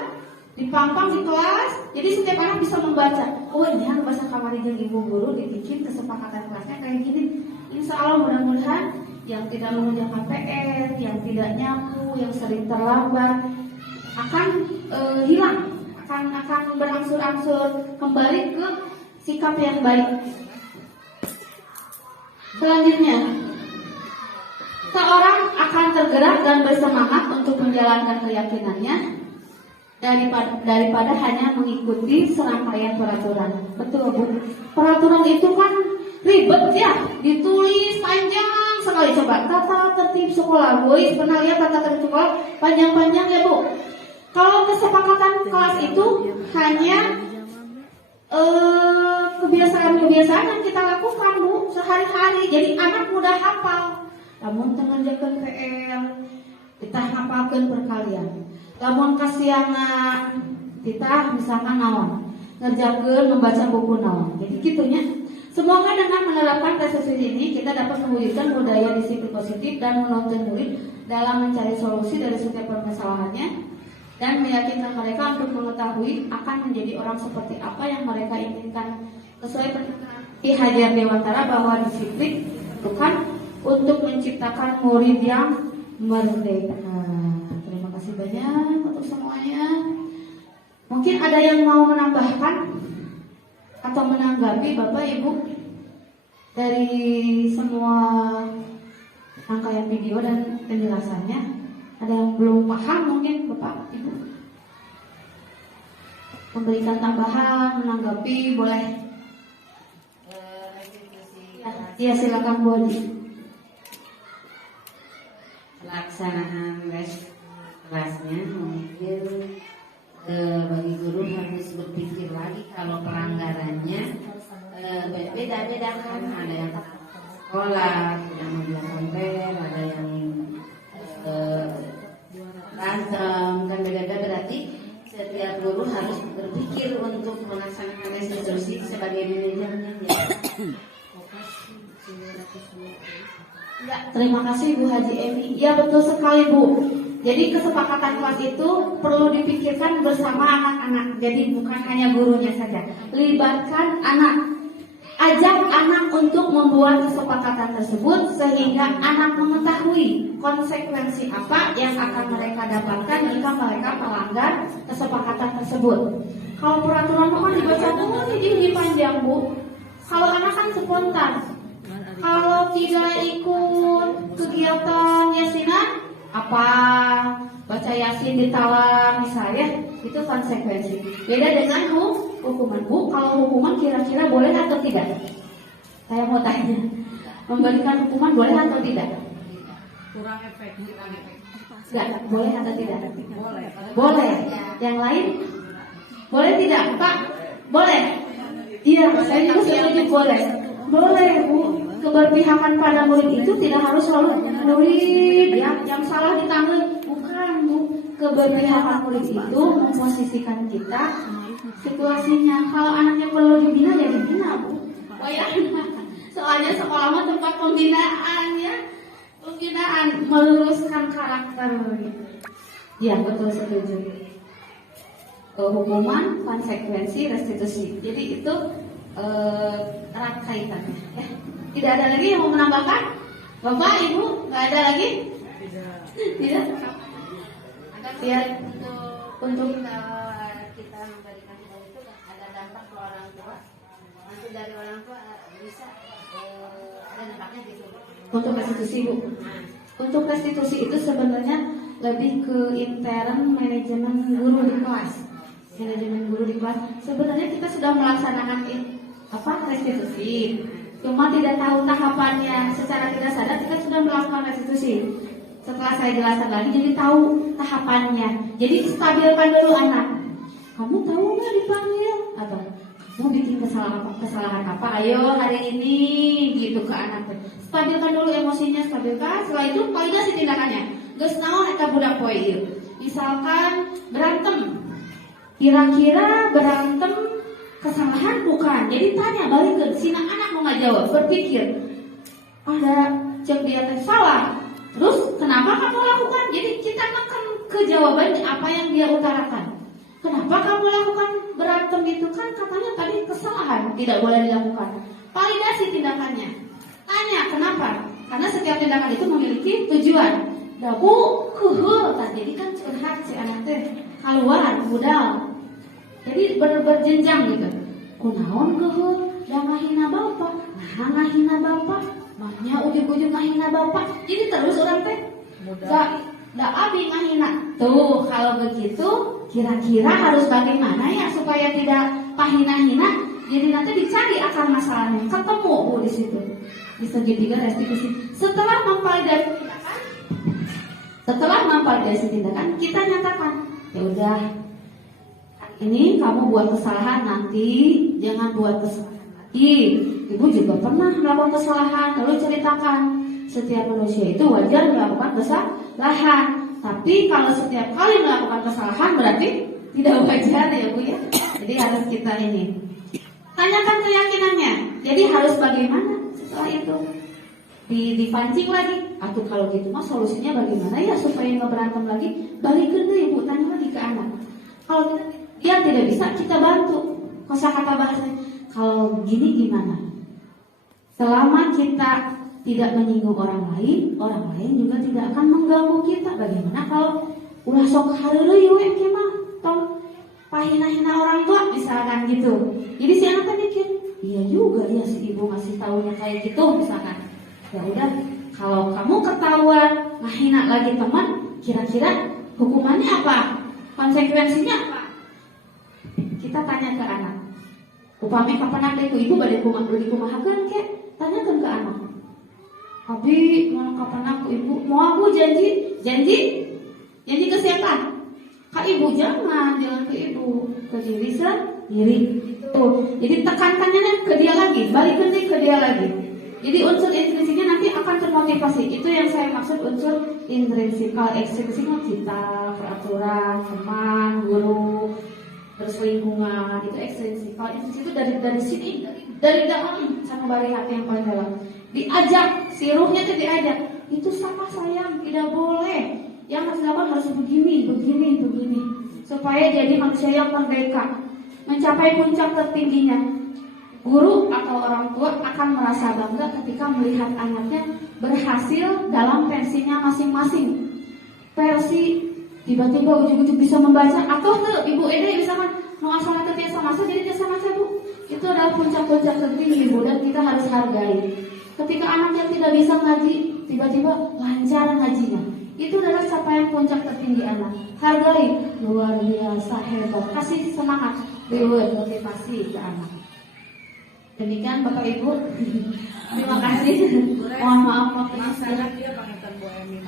dipampang di kelas. Jadi setiap anak bisa membaca. Oh ini bahasa kamar jeung ibu guru dibikin kesepakatan kelasnya kayak gini. insya Allah mudah-mudahan yang tidak mengerjakan PR, yang tidak nyapu, yang sering terlambat akan hilang, akan berangsur-angsur kembali ke sikap yang baik. Selanjutnya, seorang akan tergerak dan bersemangat untuk menjalankan keyakinannya daripada hanya mengikuti serangkaian peraturan. Betul, Bu. Peraturan itu kan ribet ya, ditulis panjang sekali. Coba tata tertib sekolah, boys pernah lihat tata tertib sekolah panjang-panjang ya, Bu. Kalau kesepakatan kelas itu hanya kebiasaan-kebiasaan yang kita lakukan, Bu, sehari-hari. Jadi anak mudah hafal. Namun tengerjakeun PR, kita hafalkeun perkalian. Lamun kasiangan, kita misalkan naon, ngerjakeun membaca buku naon. Jadi gitunya. Semoga dengan menerapkan prestasi ini kita dapat mewujudkan budaya disiplin positif dan menuntun murid dalam mencari solusi dari setiap permasalahannya dan meyakinkan mereka untuk mengetahui akan menjadi orang seperti apa yang mereka inginkan. Sesuai perkataan Ki Hajar Dewantara bahwa disiplin bukan untuk menciptakan murid yang merdeka. Terima kasih banyak untuk semuanya. Mungkin ada yang mau menambahkan atau menanggapi Bapak Ibu dari semua rangkaian video dan penjelasannya. Ada yang belum paham mungkin Bapak Ibu memberikan tambahan, menanggapi, boleh. Ya silakan Bu Adi. Pelaksanaan kelasnya mungkin bagi guru harus berpikir lagi kalau pelanggarannya beda-beda kan, ada yang sekolah tidak menjalankan PR, ada yang berantem, kan beda-beda. Berarti setiap guru harus berpikir untuk melaksanakan restitusi sebagai manajernya. Ya, terima kasih Bu Haji Emi. Ya betul sekali Bu. Jadi kesepakatan kelas itu perlu dipikirkan bersama anak-anak. Jadi bukan hanya gurunya saja. Libatkan anak. Ajak anak untuk membuat kesepakatan tersebut sehingga anak mengetahui konsekuensi apa yang akan mereka dapatkan jika mereka melanggar kesepakatan tersebut. Kalau peraturan itu kan dibaca dulu jadi panjang Bu. Kalau anak kan spontan. Kalau tidak ikut kegiatan yasinan, apa baca yasin ditalar misalnya, itu konsekuensi. Beda dengan hukuman. Bu, kalau hukuman kira-kira boleh atau tidak? Saya mau tanya, memberikan hukuman boleh atau tidak? Kurang efektif. Enggak, boleh atau tidak? Boleh. Boleh. Yang lain? Boleh tidak, Pak? Boleh. Iya, saya juga setuju boleh. Boleh, Bu. Keberpihakan pada murid itu tidak harus selalu murid yang salah ditanggung, bukan Bu. Keberpihakan murid itu memposisikan kita situasinya. Kalau anaknya perlu dibina ya dibina Bu. Oh ya, soalnya sekolah mah tempat pembinaan ya, pembinaan meluruskan karakter gitu. Ya betul setuju. Hukuman, konsekuensi, restitusi. Jadi itu erat kaitannya ya. Tidak ada lagi yang mau menambahkan? Bapak, Ibu, nggak ada lagi? Tidak. Ya, untuk kita memberikan itu ada dampak ke orang tua. Nanti dari orang tua bisa ada dampaknya gitu. untuk restitusi Bu. Untuk restitusi itu sebenarnya lebih ke intern manajemen guru di kelas. Manajemen guru di kelas. Sebenarnya kita sudah melaksanakan restitusi. Cuma tidak tahu tahapannya, secara tidak sadar kita sudah melakukan restitusi. Setelah saya jelaskan lagi, jadi tahu tahapannya. Jadi stabilkan dulu anak. Kamu tahu nggak dipanggil? Atau kamu bikin kesalahan apa? Ayo hari ini gitu ke anak. Stabilkan dulu emosinya, stabilkan. Setelah itu validasi tindakannya. Geus naon eta budak poe ieu. Misalkan berantem. Kira-kira berantem kesalahan bukan, jadi tanya balik ke sini anak mau nggak jawab, berpikir ada cek dia salah, terus kenapa kamu lakukan? Jadi kita akan ke jawaban apa yang dia utarakan. Kenapa kamu lakukan berantem itu kan katanya tadi kesalahan tidak boleh dilakukan. Validasi tindakannya. Tanya kenapa? Karena setiap tindakan itu memiliki tujuan. Daku kehul, jadi kan curhat si anak teh keluar budal. Jadi berjenjang gitu. Kunaon kehul, da ngahina bapak, nah ngahina bapak, maknya ujung-ujung ngahina bapak. Jadi terus orang teh da abi ngahina. Tuh kalau begitu kira-kira harus bagaimana ya supaya tidak pahina-hina? Jadi nanti dicari akar masalahnya, ketemu di situ. Di segitiga restitusi. Setelah memvalidasi tindakan, kita nyatakan, ya udah, ini kamu buat kesalahan, nanti jangan buat kesalahan lagi. Ibu juga pernah melakukan kesalahan, lalu ceritakan. Setiap manusia itu wajar melakukan kesalahan, tapi kalau setiap kali melakukan kesalahan berarti tidak wajar ya Bu ya. Jadi harus kita ini tanyakan keyakinannya. Jadi harus bagaimana setelah itu dipancing lagi. Atau kalau gitu mah solusinya bagaimana ya supaya nggak berantem lagi? Balikin deh Ibu, tanya lagi ke anak. Kalau dia tidak bisa, kita bantu. Kosakata bahasanya. Kalau gini gimana? Selama kita tidak menyinggung orang lain juga tidak akan mengganggu kita. Bagaimana kalau ulah sok hareuleuy we ke mah tong pahina-hina orang tua misalkan gitu. Jadi si anak mikir, iya juga ya si ibu ngasih taunya kayak gitu misalkan. Ya udah, kalau kamu ketahuan ngahina lagi teman, kira-kira hukumannya apa? Konsekuensinya apa? Kita tanya ke anak. Upami kapan ada itu ibu balik kumahakeun ke? Tanyakan ke anak. Abi, mau kapan aku ibu? Mau aku janji ke siapa? Ke ibu, jangan ke ibu, ke diri sendiri. Tuh, jadi tekankannya ke dia lagi, balikin ke dia lagi. Jadi unsur intrinsiknya nanti akan termotivasi. Itu yang saya maksud unsur intrinsik. Kalau ekstrinsiknya kita, peraturan, teman, guru, terus lingkungan, itu ekstrinsik. Kalau intrinsik itu dari sini, dari dalam sama bari hati yang paling dalam. Diajak, si ruhnya itu diajak. Itu sama sayang, tidak boleh. Yang harus dilakukan harus begini. Supaya jadi manusia yang merdeka, mencapai puncak tertingginya. Guru atau orang tua akan merasa bangga ketika melihat anaknya berhasil dalam versinya masing-masing. Versi tiba-tiba ujung-ujung bisa membaca, atau Ibu Ede misalkan mau asal biasa masa jadi biasa maca Bu. Itu adalah puncak-puncak tertinggi Bu, dan kita harus hargai. Ketika anak yang tidak bisa ngaji tiba-tiba lancar ngajinya, itu adalah capaian puncak tertinggi anak. Hargai, luar biasa hebat, kasih semangat, reward, motivasi ke anak. Demikian Bapak Ibu. Terima kasih. Mohon maaf waktunya sudah. Dia panggilkan Bu Emi.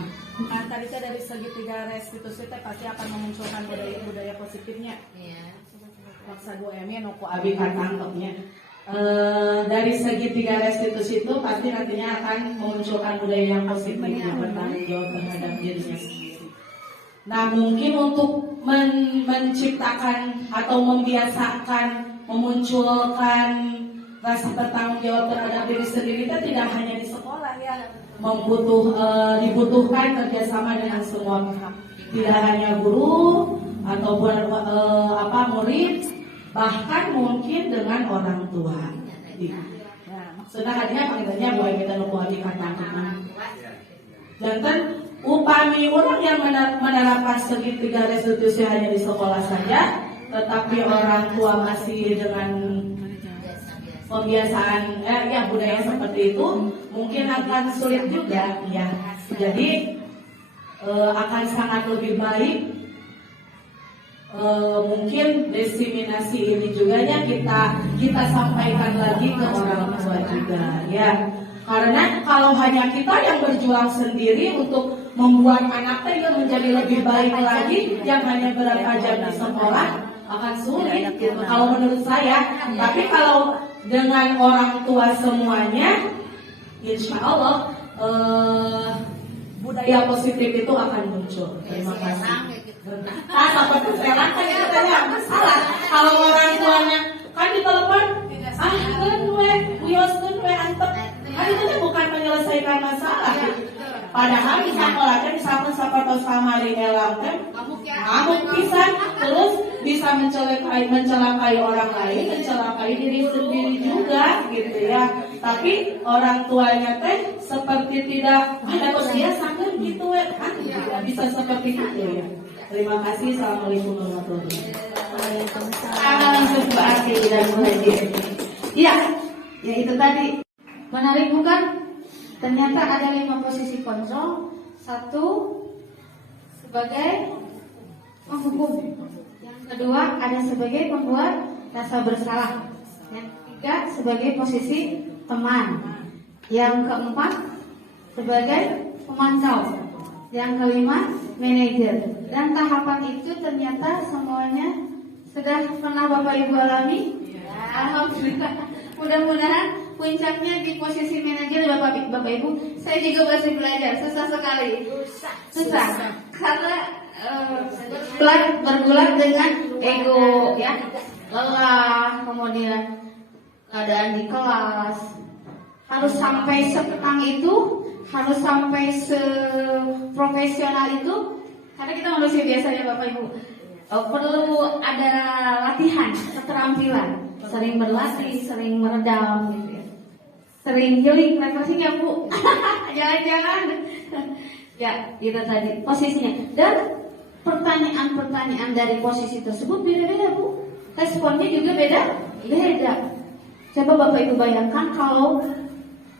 Kan tadi saya dari segitiga restitusi teh pasti akan memunculkan budaya positifnya. Iya. Maksa Bu Emi nuku abi tangkepnya. Dari segitiga restitusi itu pasti nantinya akan memunculkan budaya yang positif yang bertanggung jawab terhadap dirinya sendiri. Nah, mungkin untuk menciptakan atau membiasakan memunculkan rasa bertanggung jawab terhadap diri sendiri itu tidak hanya di sekolah ya, dibutuhkan kerjasama dengan semua pihak, tidak hanya guru ataupun murid, bahkan mungkin dengan orang tua. Nah, maksudnya hadiah panggilannya boleh kita nukuatikan tangan. Jangan upami orang yang menerapkan segitiga restitusi hanya di sekolah saja, tetapi orang tua masih dengan pembiasaan budaya seperti itu, mungkin akan sulit juga ya. Jadi akan sangat lebih baik mungkin diseminasi ini juga ya kita sampaikan lagi ke orang tua juga ya. Karena kalau hanya kita yang berjuang sendiri untuk membuat anaknya menjadi lebih baik lagi, yang hanya berapa jam di sekolah akan sulit gitu, kalau menurut saya. Tapi kalau dengan orang tua semuanya, insya Allah budaya positif itu akan muncul. Terima kasih. Seperti sekarang kan katanya salah. Kalau orang tuanya kan di telepon, antep. Kan itu bukan menyelesaikan masalah. Padahal di sekolahnya misalkan sapatos kamari elang ngamuk pisan, terus bisa mencelakai orang lain, mencelakai diri sendiri juga gitu ya. tapi orang tuanya teh seperti tidak ada usia sangat gitu kan, tidak bisa seperti itu ya. Terima kasih. Assalamualaikum warahmatullahi wabarakatuh. Langsung Bu Ati dan Bu Haji. Iya, ya itu tadi. Menarik bukan? Ternyata ada 5 posisi kontrol. 1 sebagai penghukum. Yang kedua ada sebagai pembuat rasa bersalah. Yang ketiga sebagai posisi teman. Yang keempat sebagai pemantau. Yang kelima manajer. Dan tahapan itu ternyata semuanya sudah pernah Bapak Ibu alami? Ya. Alhamdulillah. Mudah-mudahan puncaknya di posisi manajer Bapak Ibu. Saya juga masih belajar, susah sekali. Susah. Karena bergulat dengan ego ya. Lelah, kemudian keadaan di kelas. Harus sampai seketang itu, harus sampai seprofesional itu. Karena kita manusia biasa ya Bapak Ibu. Perlu ada latihan, keterampilan. Sering berlatih, sering meredam gitu ya. Sering healing, refreshing ya Bu. Jangan-jangan. Ya, itu tadi posisinya. Dan pertanyaan-pertanyaan dari posisi tersebut beda-beda Bu. Responnya juga beda. Coba Bapak Ibu bayangkan kalau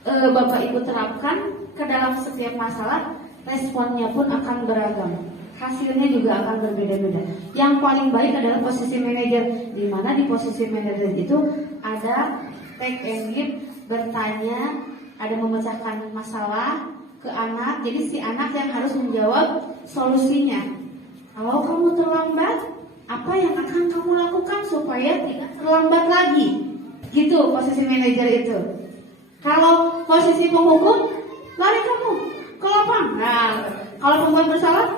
Bapak Ibu terapkan ke dalam setiap masalah, responnya pun akan beragam. Hasilnya juga akan berbeda-beda. Yang paling baik adalah posisi manajer, di mana di posisi manajer itu ada take and give, bertanya, ada memecahkan masalah ke anak. Jadi si anak yang harus menjawab solusinya. Kalau kamu terlambat, apa yang akan kamu lakukan supaya tidak terlambat lagi? Gitu posisi manajer itu. Kalau posisi penghukum, lari kamu ke lapang. Nah, kalau pembuat bersalah,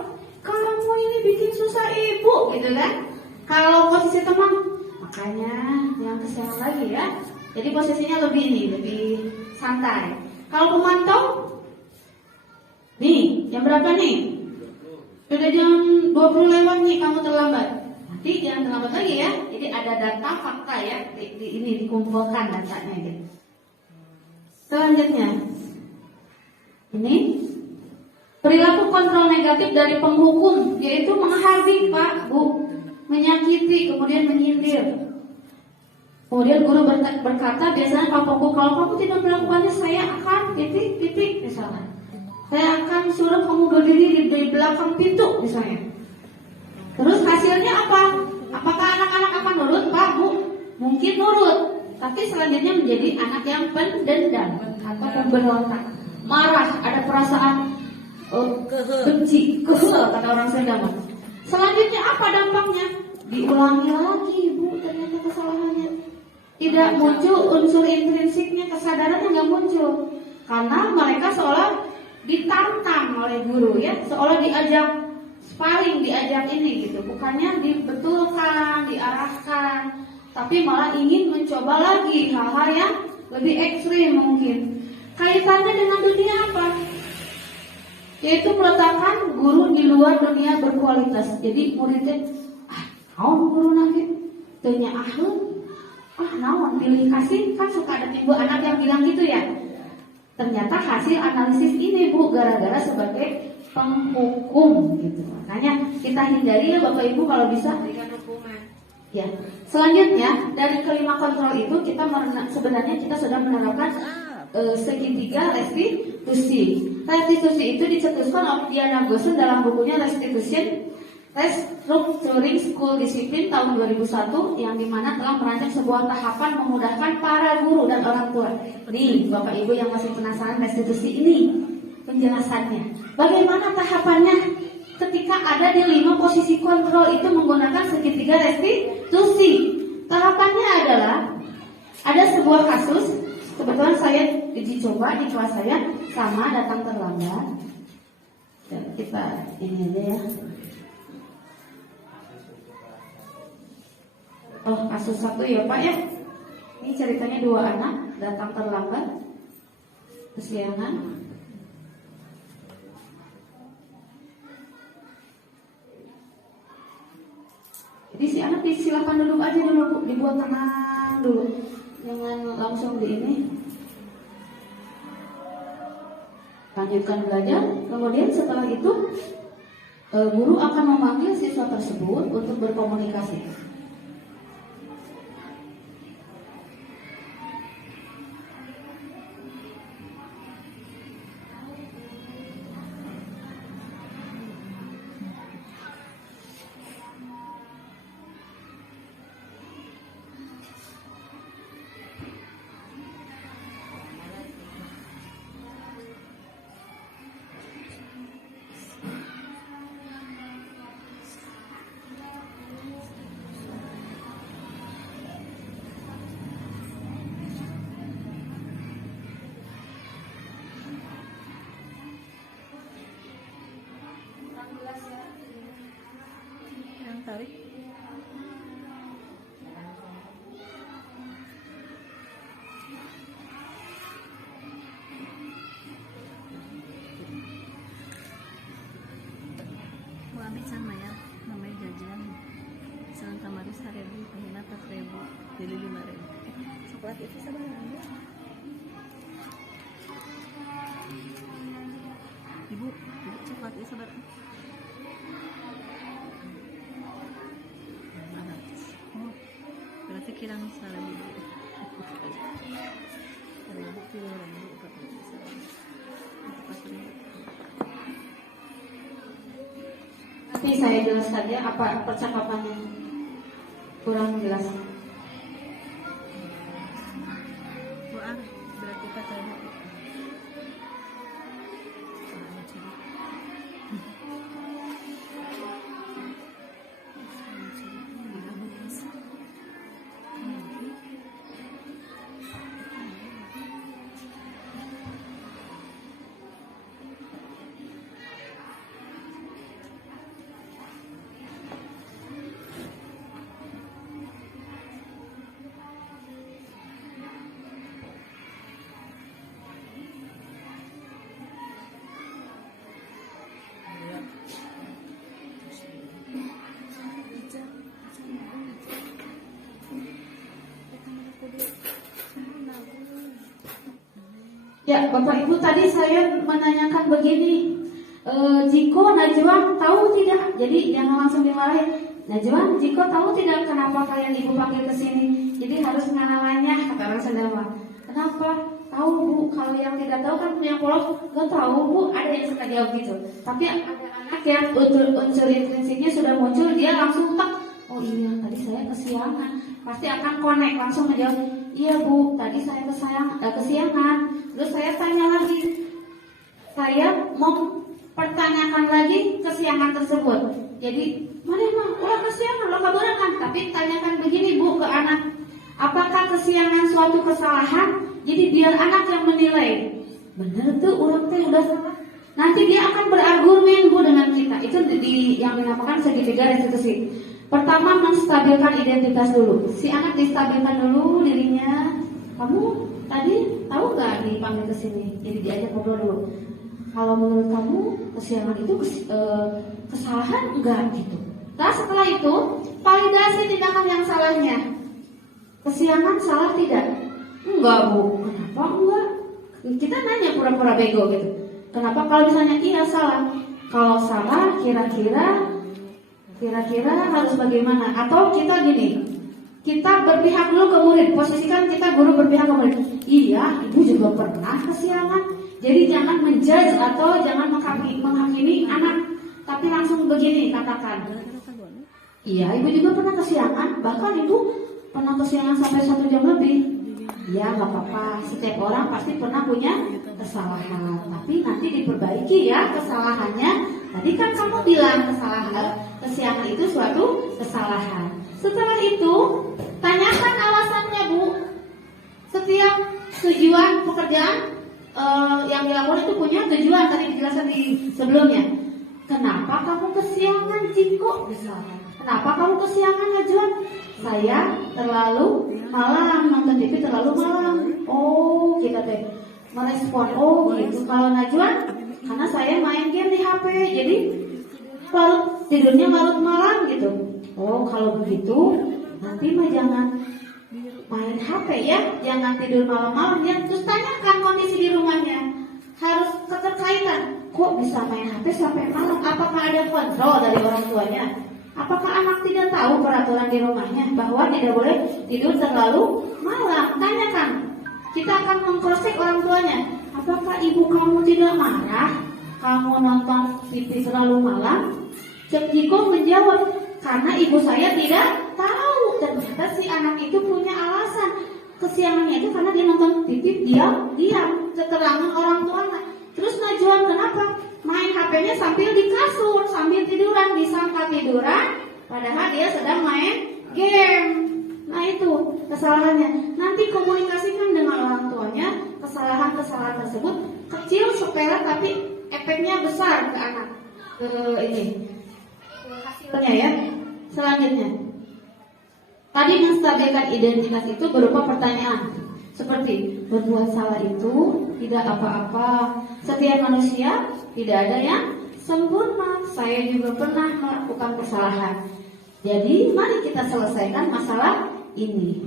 kamu ini bikin susah ibu, gitu kan? Kalau posisi teman, makanya yang kesiangan lagi ya. Jadi posisinya lebih santai. Kalau pemantau, nih jam berapa nih? Sudah jam 20 lewat nih, kamu terlambat. Nanti jangan terlambat lagi ya. Jadi ada data fakta ya, ini dikumpulkan datanya gitu. Selanjutnya, ini perilaku kontrol negatif dari penghukum, yaitu menghardik Pak, Bu, menyakiti, kemudian menyindir. Kemudian guru berkata, biasanya kalau kamu tidak melakukannya, saya akan titik misalnya. Saya akan suruh kamu berdiri di belakang pintu misalnya. Terus hasilnya apa? Apakah anak-anak akan nurut Pak, Bu? Mungkin nurut, tapi selanjutnya menjadi anak yang pendendam atau pemberontak, marah, ada perasaan benci, kesel kata orang Sunda. Selanjutnya apa dampaknya? Diulangi lagi Bu, ternyata kesalahannya. Tidak muncul unsur intrinsiknya, kesadarannya nggak muncul. Karena mereka seolah ditantang oleh guru ya, seolah diajak sparring, diajak ini gitu. Bukannya dibetulkan, diarahkan, tapi malah ingin mencoba lagi hal-hal yang lebih ekstrim mungkin. Kaitannya dengan dunia apa? Yaitu meletakkan guru di luar dunia berkualitas. Jadi muridnya, naon guru nanti tanya naon pilih kasih, kan suka ada timbul anak yang bilang gitu ya. Ternyata hasil analisis ini Bu, gara-gara sebagai penghukum gitu. Makanya kita hindari ya Bapak Ibu kalau bisa berikan hukuman. Ya. Selanjutnya dari kelima kontrol itu sebenarnya kita sudah menerapkan segitiga restitusi. Restitusi itu dicetuskan oleh Diana Gosen dalam bukunya Restructuring School Discipline tahun 2001, yang dimana telah merancang sebuah tahapan memudahkan para guru dan orang tua. Nih Bapak Ibu yang masih penasaran restitusi ini penjelasannya. Bagaimana tahapannya ketika ada di 5 posisi kontrol itu menggunakan segitiga restitusi? Tahapannya adalah ada sebuah kasus. Kebetulan saya uji coba di kelas saya sama datang terlambat. Kita ini aja ya. Oh, kasus satu ya Pak ya. Ini ceritanya 2 anak datang terlambat, kesiangan. Jadi si anak disilakan duduk aja dulu, dibuat tenang dulu, jangan langsung di ini. lanjutkan belajar. Kemudian setelah itu guru akan memanggil siswa tersebut untuk berkomunikasi. Amit sama ya, namanya jajan. Misalnya kemarin 1.000, pengennya 4.000, jadi 5.000. Coklat itu sebenarnya. Ibu coklat itu sebenarnya. Oh, berarti kira 1.000. Kalau ibu pilih 4.000. Nanti saya jelaskan ya apa percakapannya kurang jelas. Berarti pacarnya. Ya, Bapak Ibu, tadi saya menanyakan begini, Jiko Najwa tahu tidak? Jadi jangan langsung dimarahin. Najwa, Jiko tahu tidak kenapa kalian Ibu panggil ke sini? Jadi harus nganalanya, kata orang Sunda. Kenapa? Tahu Bu, kalau yang tidak tahu kan punya polos, nggak tahu Bu, ada yang suka jawab gitu. Tapi ada anak yang unsur intrinsiknya sudah muncul, dia langsung tak, oh iya tadi saya kesiangan. Pasti akan connect, langsung menjawab, iya Bu, tadi saya kesiangan. Terus saya tanya lagi, saya mau pertanyakan lagi kesiangan tersebut. Jadi, mana mah, udah kesiangan, lo kabaran kan? Tapi tanyakan begini Bu ke anak, apakah kesiangan suatu kesalahan? Jadi biar anak yang menilai. Bener tuh, orang teh udah salah. Nanti dia akan berargumen Bu dengan kita. Itu yang dinamakan segitiga restitusi. Pertama, menstabilkan identitas dulu. Si anak distabilkan dulu dirinya. Kamu tadi tahu nggak dipanggil ke sini? Jadi diajak ngobrol dulu. Kalau menurut kamu kesiangan itu kesalahan enggak gitu. Nah setelah itu validasi tindakan yang salahnya. Kesiangan salah tidak? Enggak Bu. Kenapa enggak? Kita nanya pura-pura bego gitu. Kenapa kalau misalnya iya salah? Kalau salah kira-kira harus bagaimana? Atau kita gini, kita berpihak dulu ke murid. Posisikan kita guru berpihak ke murid. Iya, Ibu juga pernah kesiangan. Jadi jangan menjudge atau jangan menghakimi anak. Tapi langsung begini katakan. Iya, Ibu juga pernah kesiangan. Bahkan Ibu pernah kesiangan sampai 1 jam lebih. Iya, nggak apa-apa. Setiap orang pasti pernah punya kesalahan. Tapi nanti diperbaiki ya kesalahannya. Tadi kan kamu bilang kesiangan itu suatu kesalahan. Setelah itu, tanyakan alasannya Bu. Setiap tujuan pekerjaan yang dilakukan itu punya tujuan, tadi dijelaskan di sebelumnya. Kenapa kamu kesiangan Jiko? Misalnya, kenapa kamu kesiangan Najwa? Saya terlalu malam nonton TV terlalu malam. Oh, kita teh merespon. Oh, gitu. Kalau Najwa, karena saya main game di HP, jadi tidurnya larut malam gitu. Oh, kalau begitu nanti mah jangan main HP ya, jangan tidur malam-malam ya. Terus tanyakan kondisi di rumahnya. harus keterkaitan. Kok bisa main HP sampai malam? Apakah ada kontrol dari orang tuanya? Apakah anak tidak tahu peraturan di rumahnya bahwa tidak boleh tidur terlalu malam? Tanyakan. Kita akan mengcross-check orang tuanya. Apakah ibu kamu tidak marah kamu nonton TV terlalu malam? Cek Jiko menjawab, karena ibu saya tidak tahu. Ternyata si anak itu punya alasan. Kesiangannya itu karena dia nonton TV diam, keterangan orang tuanya. Terus Najwa kenapa? Main HP-nya sambil di kasur, sambil tiduran, disangka tiduran, padahal dia sedang main game. Nah itu kesalahannya. Nanti komunikasikan dengan orang tuanya kesalahan-kesalahan tersebut kecil, sepele, tapi efeknya besar ke anak. Ini hasilnya ya. Selanjutnya, tadi menstabilkan identitas itu berupa pertanyaan seperti berbuat salah itu tidak apa-apa. Setiap manusia tidak ada yang sempurna. Saya juga pernah melakukan kesalahan. Jadi mari kita selesaikan masalah ini.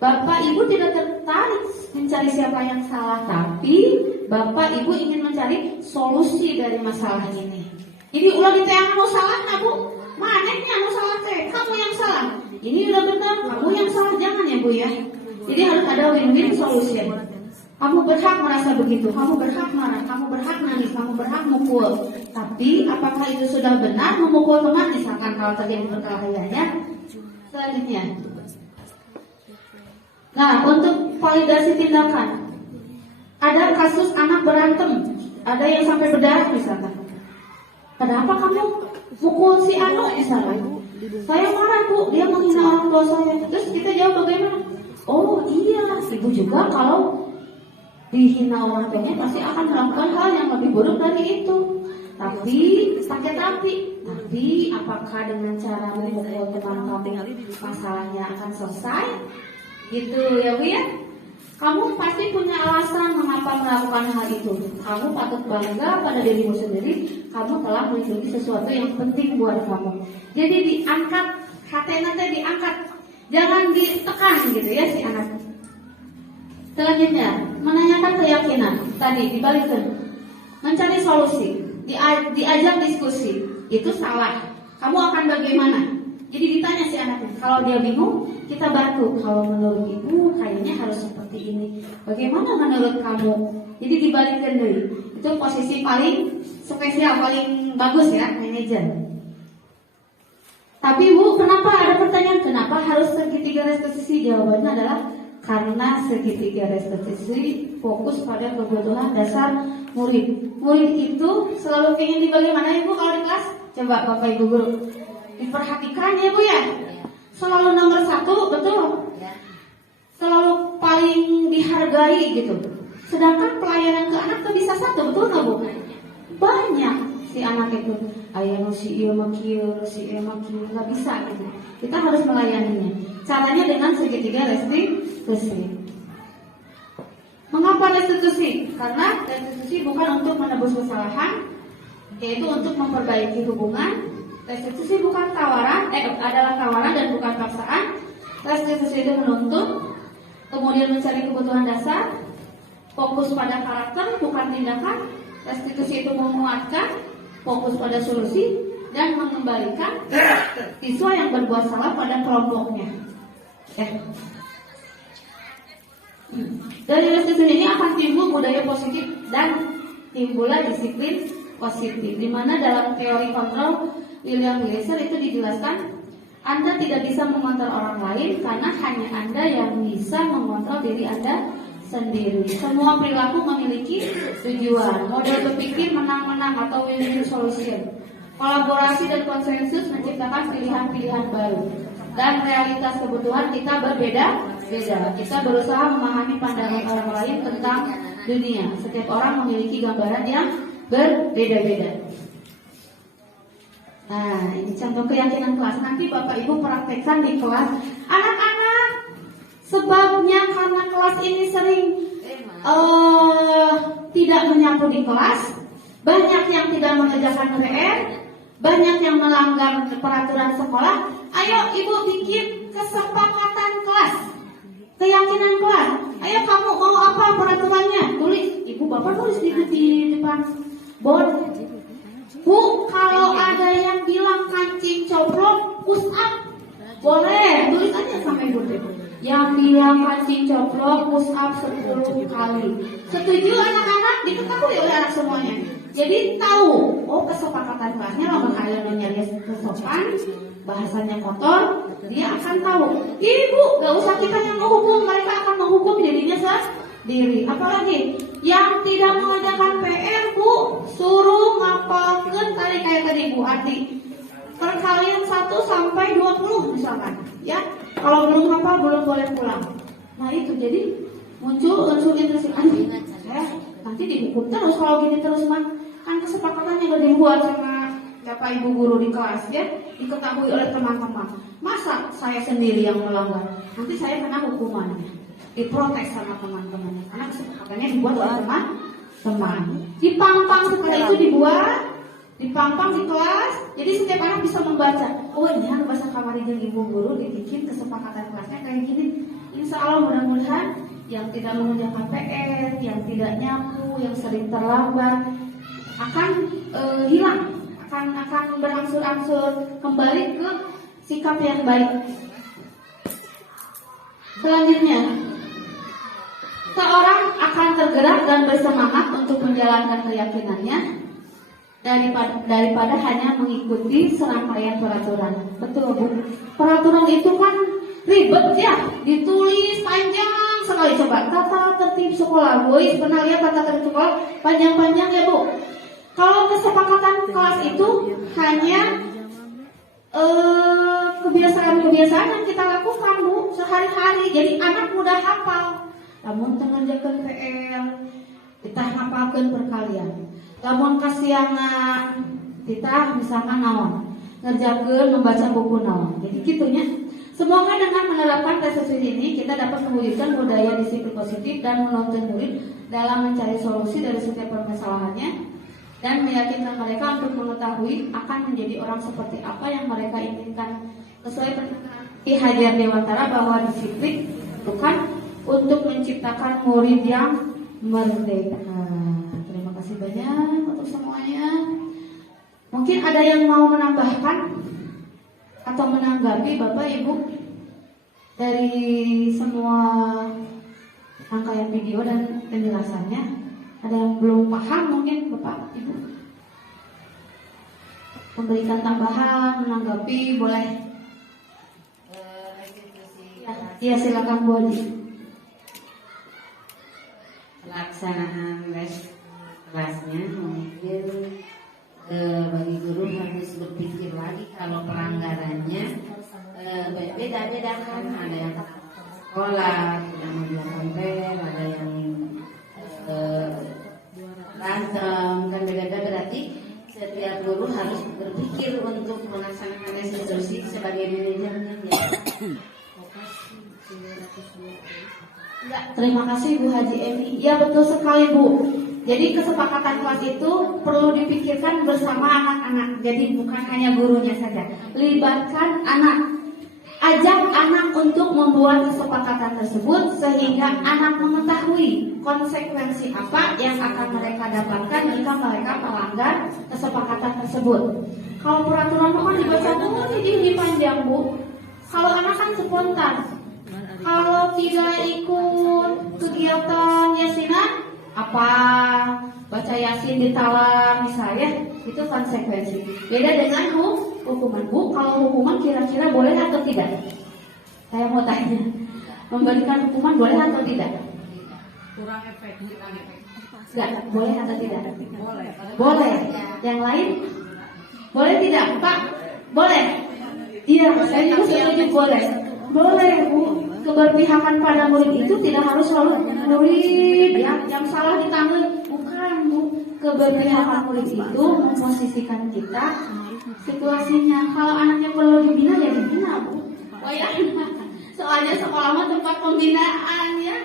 Bapak Ibu tidak tertarik mencari siapa yang salah, tapi Bapak Ibu ingin mencari solusi dari masalah ini. Jadi ulah ditanya mau salah nah Bu, manehnya mau salah teh, kamu yang salah. Ini udah benar, kamu yang salah, jangan ya Bu ya. Jadi harus ada win-win solution. Kamu berhak merasa begitu, kamu berhak marah, kamu berhak nangis, kamu berhak mukul. Tapi apakah itu sudah benar memukul teman? Misalkan kalau terjadi perkelahiannya. Selanjutnya, nah untuk validasi tindakan, ada kasus anak berantem, ada yang sampai berdarah misalkan. Kenapa kamu mukul si Anu misalkan? Saya marah Bu, dia menghina orang tua saya. Terus kita jawab bagaimana? Oh iya, ibu juga kalau dihina orang tuanya pasti akan melakukan hal yang lebih buruk dari itu. Tapi pakai tapi apakah dengan cara memukul teman kamu masalahnya akan selesai? Gitu ya Bu ya. Kamu pasti punya alasan mengapa melakukan hal itu. Kamu patut bangga pada dirimu sendiri. Kamu telah melindungi sesuatu yang penting buat kamu. Jadi diangkat, hatena teh diangkat, jangan ditekan gitu ya si anak. Selanjutnya, menanyakan keyakinan. Tadi dibalikkan, mencari solusi, diajak diskusi. Itu salah. Kamu akan bagaimana? Jadi ditanya si anaknya. Kalau dia bingung, kita bantu. Kalau menurut ibu, kayaknya harus seperti ini. Bagaimana menurut kamu? Jadi dibalikkan dulu. Itu posisi paling spesial, paling bagus ya, manajer. Tapi Bu, kenapa ada pertanyaan? Kenapa harus segitiga restitusi? Jawabannya adalah karena segitiga restitusi fokus pada kebutuhan dasar murid. Murid itu selalu ingin dibagi mana Ibu kalau di kelas? Coba Bapak Ibu guru diperhatikan ya Bu ya. Selalu nomor 1, betul? Selalu paling dihargai gitu. Sedangkan pelayanan ke anak tuh bisa 1, betul nggak Bu? Banyak si anak itu. Ayah si iya makieu, si iya makieu, nggak bisa gitu. Kita harus melayaninya. Caranya dengan segitiga restitusi. Mengapa restitusi? Karena restitusi bukan untuk menebus kesalahan, yaitu untuk memperbaiki hubungan. Restitusi bukan tawaran, adalah tawaran dan bukan paksaan. Restitusi itu menuntut, kemudian mencari kebutuhan dasar, fokus pada karakter bukan tindakan. Restitusi itu menguatkan, fokus pada solusi, dan mengembalikan siswa yang berbuat salah pada kelompoknya. Dari restitusi ini akan timbul budaya positif dan timbullah disiplin positif. Di mana dalam teori kontrol William Glasser itu dijelaskan, Anda tidak bisa mengontrol orang lain karena hanya Anda yang bisa mengontrol diri Anda sendiri. Semua perilaku memiliki tujuan. Model berpikir menang-menang atau win-win solution. Kolaborasi dan konsensus menciptakan pilihan-pilihan baru. Dan realitas kebutuhan kita berbeda-beda. Kita berusaha memahami pandangan orang lain tentang dunia. Setiap orang memiliki gambaran yang berbeda-beda. Nah, ini contoh keyakinan kelas. Nanti Bapak Ibu praktekkan di kelas. Anak-anak, sebabnya karena kelas ini sering tidak menyapu di kelas, banyak yang tidak mengerjakan PR, banyak yang melanggar peraturan sekolah. Ayo Ibu bikin kesepakatan kelas. Keyakinan kelas. Ayo kamu mau apa peraturannya? Tulis. Ibu bapak tulis di depan board. Bu, kalau ada yang bilang kancing coplok, push up. Boleh, tulis aja sama ibu. Yang bilang kancing coplok, push up 10 kali. Setuju anak-anak? Diketahui oleh anak semuanya. Jadi tahu, oh kesepakatan kelasnya lambang ada nyari kesopan, bahasanya kotor, dia akan tahu. Ibu, gak usah kita yang menghukum, mereka akan menghukum dirinya sendiri. Apalagi yang tidak mengerjakan PR, Bu, suruh ngapalkan tadi kayak tadi Bu Ati. Perkalian 1 sampai 20 misalkan, ya. Kalau belum hafal belum boleh pulang. Nah itu jadi muncul unsur intrinsi. Nanti dihukum terus kalau gini terus mah. Kan kesepakatannya udah dibuat sama Bapak Ibu guru di kelas ya, diketahui oleh teman-teman. Masa saya sendiri yang melanggar? Nanti saya kena hukumannya, diprotes sama teman-teman. Karena kesepakatannya dibuat oleh teman-teman. Dipampang seperti itu dibuat, dipampang di kelas. Jadi setiap anak bisa membaca. Oh ini bahasa kamar jeung ibu guru dibikin kesepakatan kelasnya kayak gini. Insya Allah mudah-mudahan yang tidak mengerjakan PR, yang tidak nyapu, yang sering terlambat akan hilang, akan berangsur-angsur kembali ke sikap yang baik. Selanjutnya, seorang akan tergerak dan bersemangat untuk menjalankan keyakinannya daripada hanya mengikuti serangkaian peraturan. Betul Bu, peraturan itu kan ribet ya, ditulis panjang sekali. Coba tata tertib sekolah, Bu, pernah lihat tata tertib sekolah panjang-panjang ya Bu. Kalau kesepakatan kelas itu hanya kebiasaan-kebiasaan yang kita lakukan Bu sehari-hari. Jadi anak mudah hafal. Namun mengerjakan PR, kita hafalkan perkalian. Namun kasiangan, kita misalkan naon, ngerjakan membaca buku naon. Jadi gitunya. Semoga dengan menerapkan tes ini kita dapat mewujudkan budaya disiplin positif dan menuntun murid dalam mencari solusi dari setiap permasalahannya, dan meyakinkan mereka untuk mengetahui akan menjadi orang seperti apa yang mereka inginkan. Sesuai perkataan Ki Hajar Dewantara bahwa disiplin bukan untuk menciptakan murid yang merdeka. Terima kasih banyak untuk semuanya. Mungkin ada yang mau menambahkan atau menanggapi Bapak Ibu dari semua rangkaian video dan penjelasannya. Ada yang belum paham mungkin Bapak Ibu memberikan tambahan, menanggapi, boleh. Ya silakan Bu Adi. Pelaksanaan les kelasnya mungkin bagi guru harus berpikir lagi kalau pelanggarannya beda-beda kan. Ada yang sekolah tidak menjalankan PR, ada yang berantem, kan beda-beda. Berarti setiap guru harus berpikir untuk melaksanakan instruksi sebagai manajernya. Terima kasih Bu Haji Emi. Ya betul sekali Bu. Jadi kesepakatan kelas itu perlu dipikirkan bersama anak-anak. Jadi bukan hanya gurunya saja. Libatkan anak. Ajak anak untuk membuat kesepakatan tersebut sehingga anak mengetahui konsekuensi apa yang akan mereka dapatkan jika mereka melanggar kesepakatan tersebut. Kalau peraturan kan dibaca dulu jadi panjang Bu. Kalau anak kan spontan. Kalau tidak ikut kegiatan yasinan, apa baca yasin ditalar misalnya, itu konsekuensi. Beda dengan hukuman Bu. Kalau hukuman kira-kira boleh atau tidak? Saya mau tanya, memberikan hukuman boleh atau tidak? Kurang efektif. Enggak, boleh atau tidak? Boleh. Boleh. Yang lain? Boleh tidak, Pak? Boleh. Iya, saya juga setuju boleh. Boleh Bu. Keberpihakan pada murid itu tidak harus selalu murid yang salah ditanggung, bukan Bu. Keberpihakan murid itu memposisikan kita situasinya. Kalau anaknya perlu dibina ya dibina Bu. Oh ya, soalnya sekolah mah tempat pembinaan ya,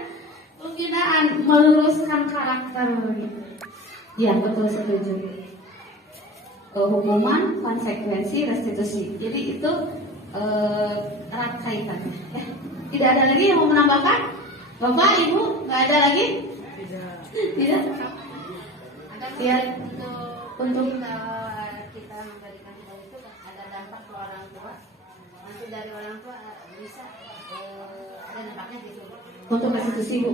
pembinaan meluruskan karakter gitu. Ya betul setuju. Hukuman, konsekuensi, restitusi. Jadi itu erat kaitannya. Ya. Tidak ada lagi yang mau menambahkan? Bapak, Ibu, nggak ada lagi? Tidak. Biar untuk kita memberikan hidayah itu ada dampak ke orang tua. Nanti dari orang tua bisa ada dampaknya gitu. untuk restitusi, Bu.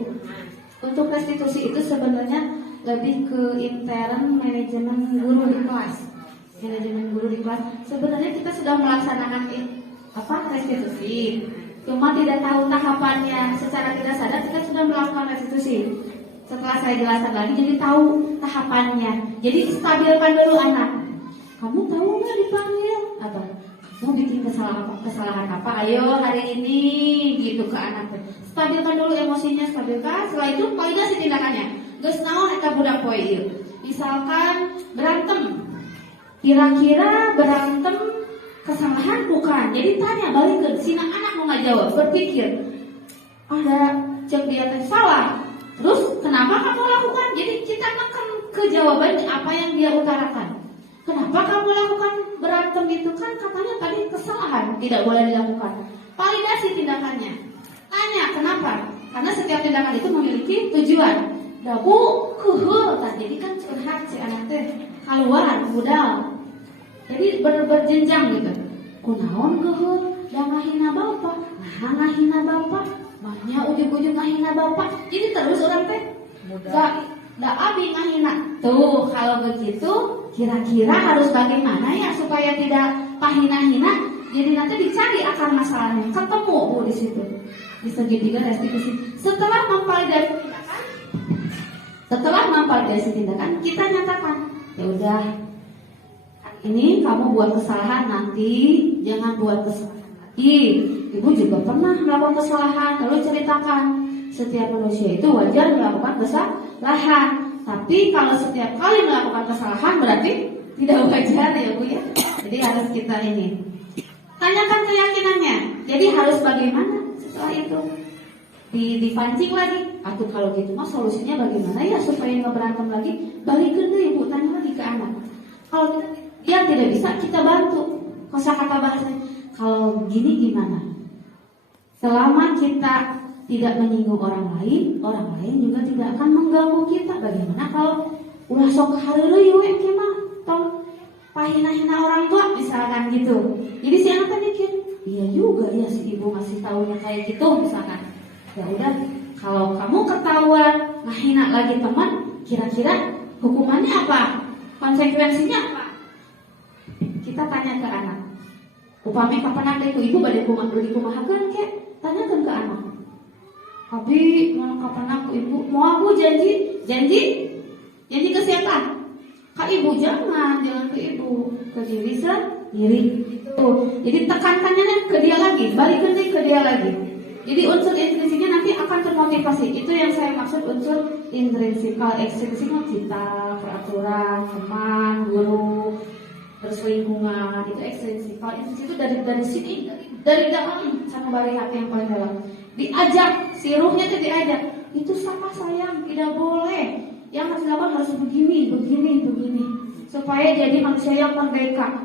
Untuk restitusi itu sebenarnya lebih ke intern manajemen guru di kelas. Manajemen guru di kelas. Sebenarnya kita sudah melaksanakan restitusi. Cuma tidak tahu tahapannya. Secara tidak sadar kita sudah melakukan restitusi. Setelah saya jelaskan lagi, jadi tahu tahapannya. Jadi stabilkan dulu anak. Kamu tahu nggak dipanggil? Atau kamu bikin kesalahan apa? Ayo hari ini gitu ke anak. Stabilkan dulu emosinya, stabilkan. Setelah itu validasi tindakannya. Geus naon eta budak poe ieu. Misalkan berantem. Kira-kira berantem kesalahan bukan. Jadi tanya balik sina anak mau ngajawab, berpikir. Ada cek dia teh salah. Terus kenapa kamu lakukan? Jadi kita neken ke jawaban apa yang dia utarakan. Kenapa kamu lakukan berantem itu? Kan katanya tadi kesalahan, tidak boleh dilakukan. Validasi tindakannya. Tanya kenapa? Karena setiap tindakan itu memiliki tujuan. Dabu kuhul, jadi kan curhat si anak teh keluar budal. Jadi berjenjang gitu. Kunaon kuhul, da ngahina bapak, nah ngahina bapak, mahnya ujung-ujung ngahina bapak. Jadi terus orang teh da abi ngahina. Tuh kalau begitu kira-kira harus bagaimana ya supaya tidak pahina-hina. Jadi nanti dicari akar masalahnya, ketemu Bu di situ. Di segitiga restitusi. Setelah memvalidasi tindakan, kita nyatakan, ya udah, ini kamu buat kesalahan, nanti jangan buat kesalahan lagi. Ibu juga pernah melakukan kesalahan, lalu ceritakan. Setiap manusia itu wajar melakukan kesalahan. Tapi kalau setiap kali melakukan kesalahan berarti tidak wajar ya Bu ya. Jadi harus kita ini tanyakan keyakinannya. Jadi harus bagaimana setelah itu dipancing lagi. Atau kalau gitu mah solusinya bagaimana ya supaya nggak berantem lagi. Balikin deh Ibu, tanya lagi ke anak. Kalau dia tidak bisa kita bantu. Kosakata bahasanya. Kalau gini gimana? Selama kita tidak menyinggung orang lain juga tidak akan mengganggu kita. Bagaimana kalau ulah sok hareuleuy we ke mah tong pahina-hina orang tua misalkan gitu. Jadi si anak kan mikir, iya juga ya si ibu ngasih taunya kayak gitu misalkan. Ya udah, kalau kamu ketahuan ngahina lagi teman, kira-kira hukumannya apa? Konsekuensinya apa? Kita tanya ke anak. Upami kapan ada itu ibu bade kumahakeun ke? Tanyakan ke anak. Abi, mau kapan aku ibu? Mau aku janji ke siapa? Ke ibu jangan ke ibu, ke diri sendiri. Gitu. Jadi tekankannya ke dia lagi, balikin ke dia lagi. Jadi unsur intrinsiknya nanti akan termotivasi. Itu yang saya maksud unsur intrinsik. Kalau ekstrinsiknya kita, peraturan, teman, guru, terus lingkungan, itu ekstrinsik. Kalau intrinsik itu dari sini, dari dalam sama bari hati yang paling dalam. Diajak, si ruhnya itu diajak. Itu sama sayang, tidak boleh. Yang harus dilakukan harus begini. Supaya jadi manusia yang merdeka,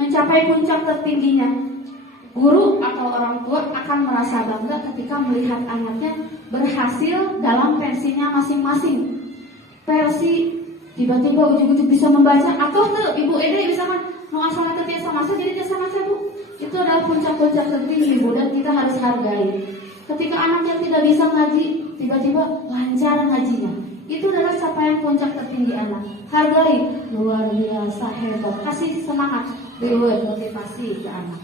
mencapai puncak tertingginya. Guru atau orang tua akan merasa bangga ketika melihat anaknya berhasil dalam versinya masing-masing. Versi tiba-tiba ujung-ujung bisa membaca, atau tuh Ibu Ede misalkan mau asal biasa masa jadi biasa masa Bu. Itu adalah puncak-puncak tertinggi Bu, dan kita harus hargai. Ketika anak yang tidak bisa ngaji tiba-tiba lancar ngajinya, itu adalah capaian puncak tertinggi anak. Hargai, luar biasa hebat, kasih semangat, reward, motivasi ke anak.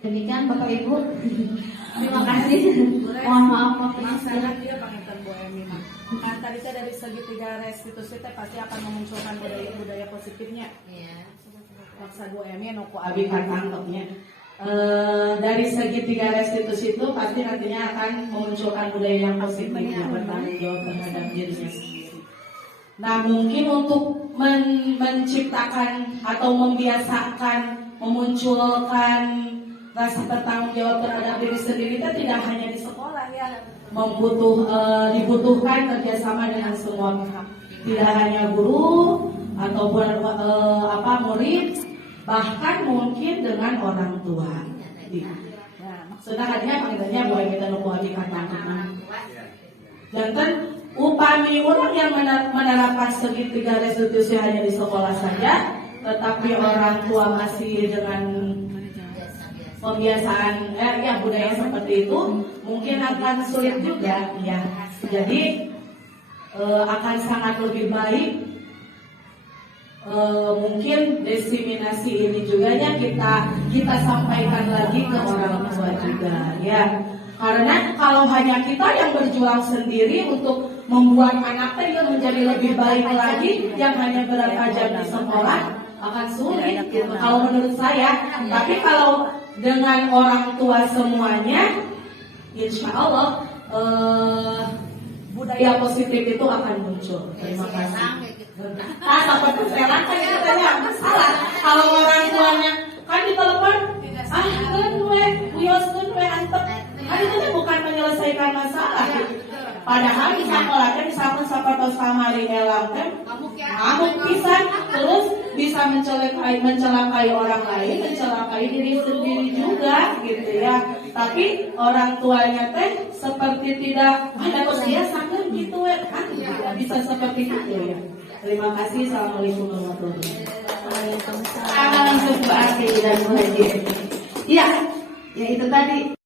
Demikian Bapak Ibu. Terima kasih. Mohon maaf waktunya. Masalah dia pangetan Bu Emi. Kan tadi saya dari segi tiga restitusi teh pasti akan memunculkan budaya positifnya. Iya. Maksa Bu Emi nuku abi tangkapnya. Dari segi tiga restitusi itu pasti nantinya akan memunculkan budaya yang positif yang bertanggung jawab terhadap dirinya sendiri. Nah mungkin untuk menciptakan atau membiasakan memunculkan rasa bertanggung jawab terhadap diri sendiri itu tidak hanya di sekolah ya, dibutuhkan kerjasama dengan semua pihak, tidak hanya guru ataupun murid, bahkan mungkin dengan orang tua. Sudah hanya panggilannya boleh kita nubuatikan tangan. Jantan upami orang yang menerapkan segitiga restitusi hanya di sekolah saja, tetapi orang tua masih dengan pembiasaan budaya seperti itu, mungkin akan sulit juga ya. Jadi akan sangat lebih baik mungkin diseminasi ini juga ya kita sampaikan lagi ke orang tua juga ya. Karena kalau hanya kita yang berjuang sendiri untuk membuat anak kita menjadi lebih baik lagi, yang hanya berapa jam di sekolah akan sulit gitu, kalau menurut saya. Tapi kalau dengan orang tua semuanya, insya Allah budaya positif itu akan muncul. Terima kasih. Sampai perselan kan katanya masalah. Kalau orang tuanya kan di telepon, antep. Kan itu bukan menyelesaikan masalah. Padahal di sekolahnya misalkan sapatos kamari elang ngamuk pisan, terus bisa mencelakai orang lain, mencelakai diri sendiri juga gitu ya. Tapi orang tuanya teh seperti tidak ada usia sambil gitu kan tidak bisa seperti itu ya. Terima kasih. Assalamualaikum warahmatullahi wabarakatuh. Langsung Mbak Ati dan Bu Haji. Iya, ya itu tadi.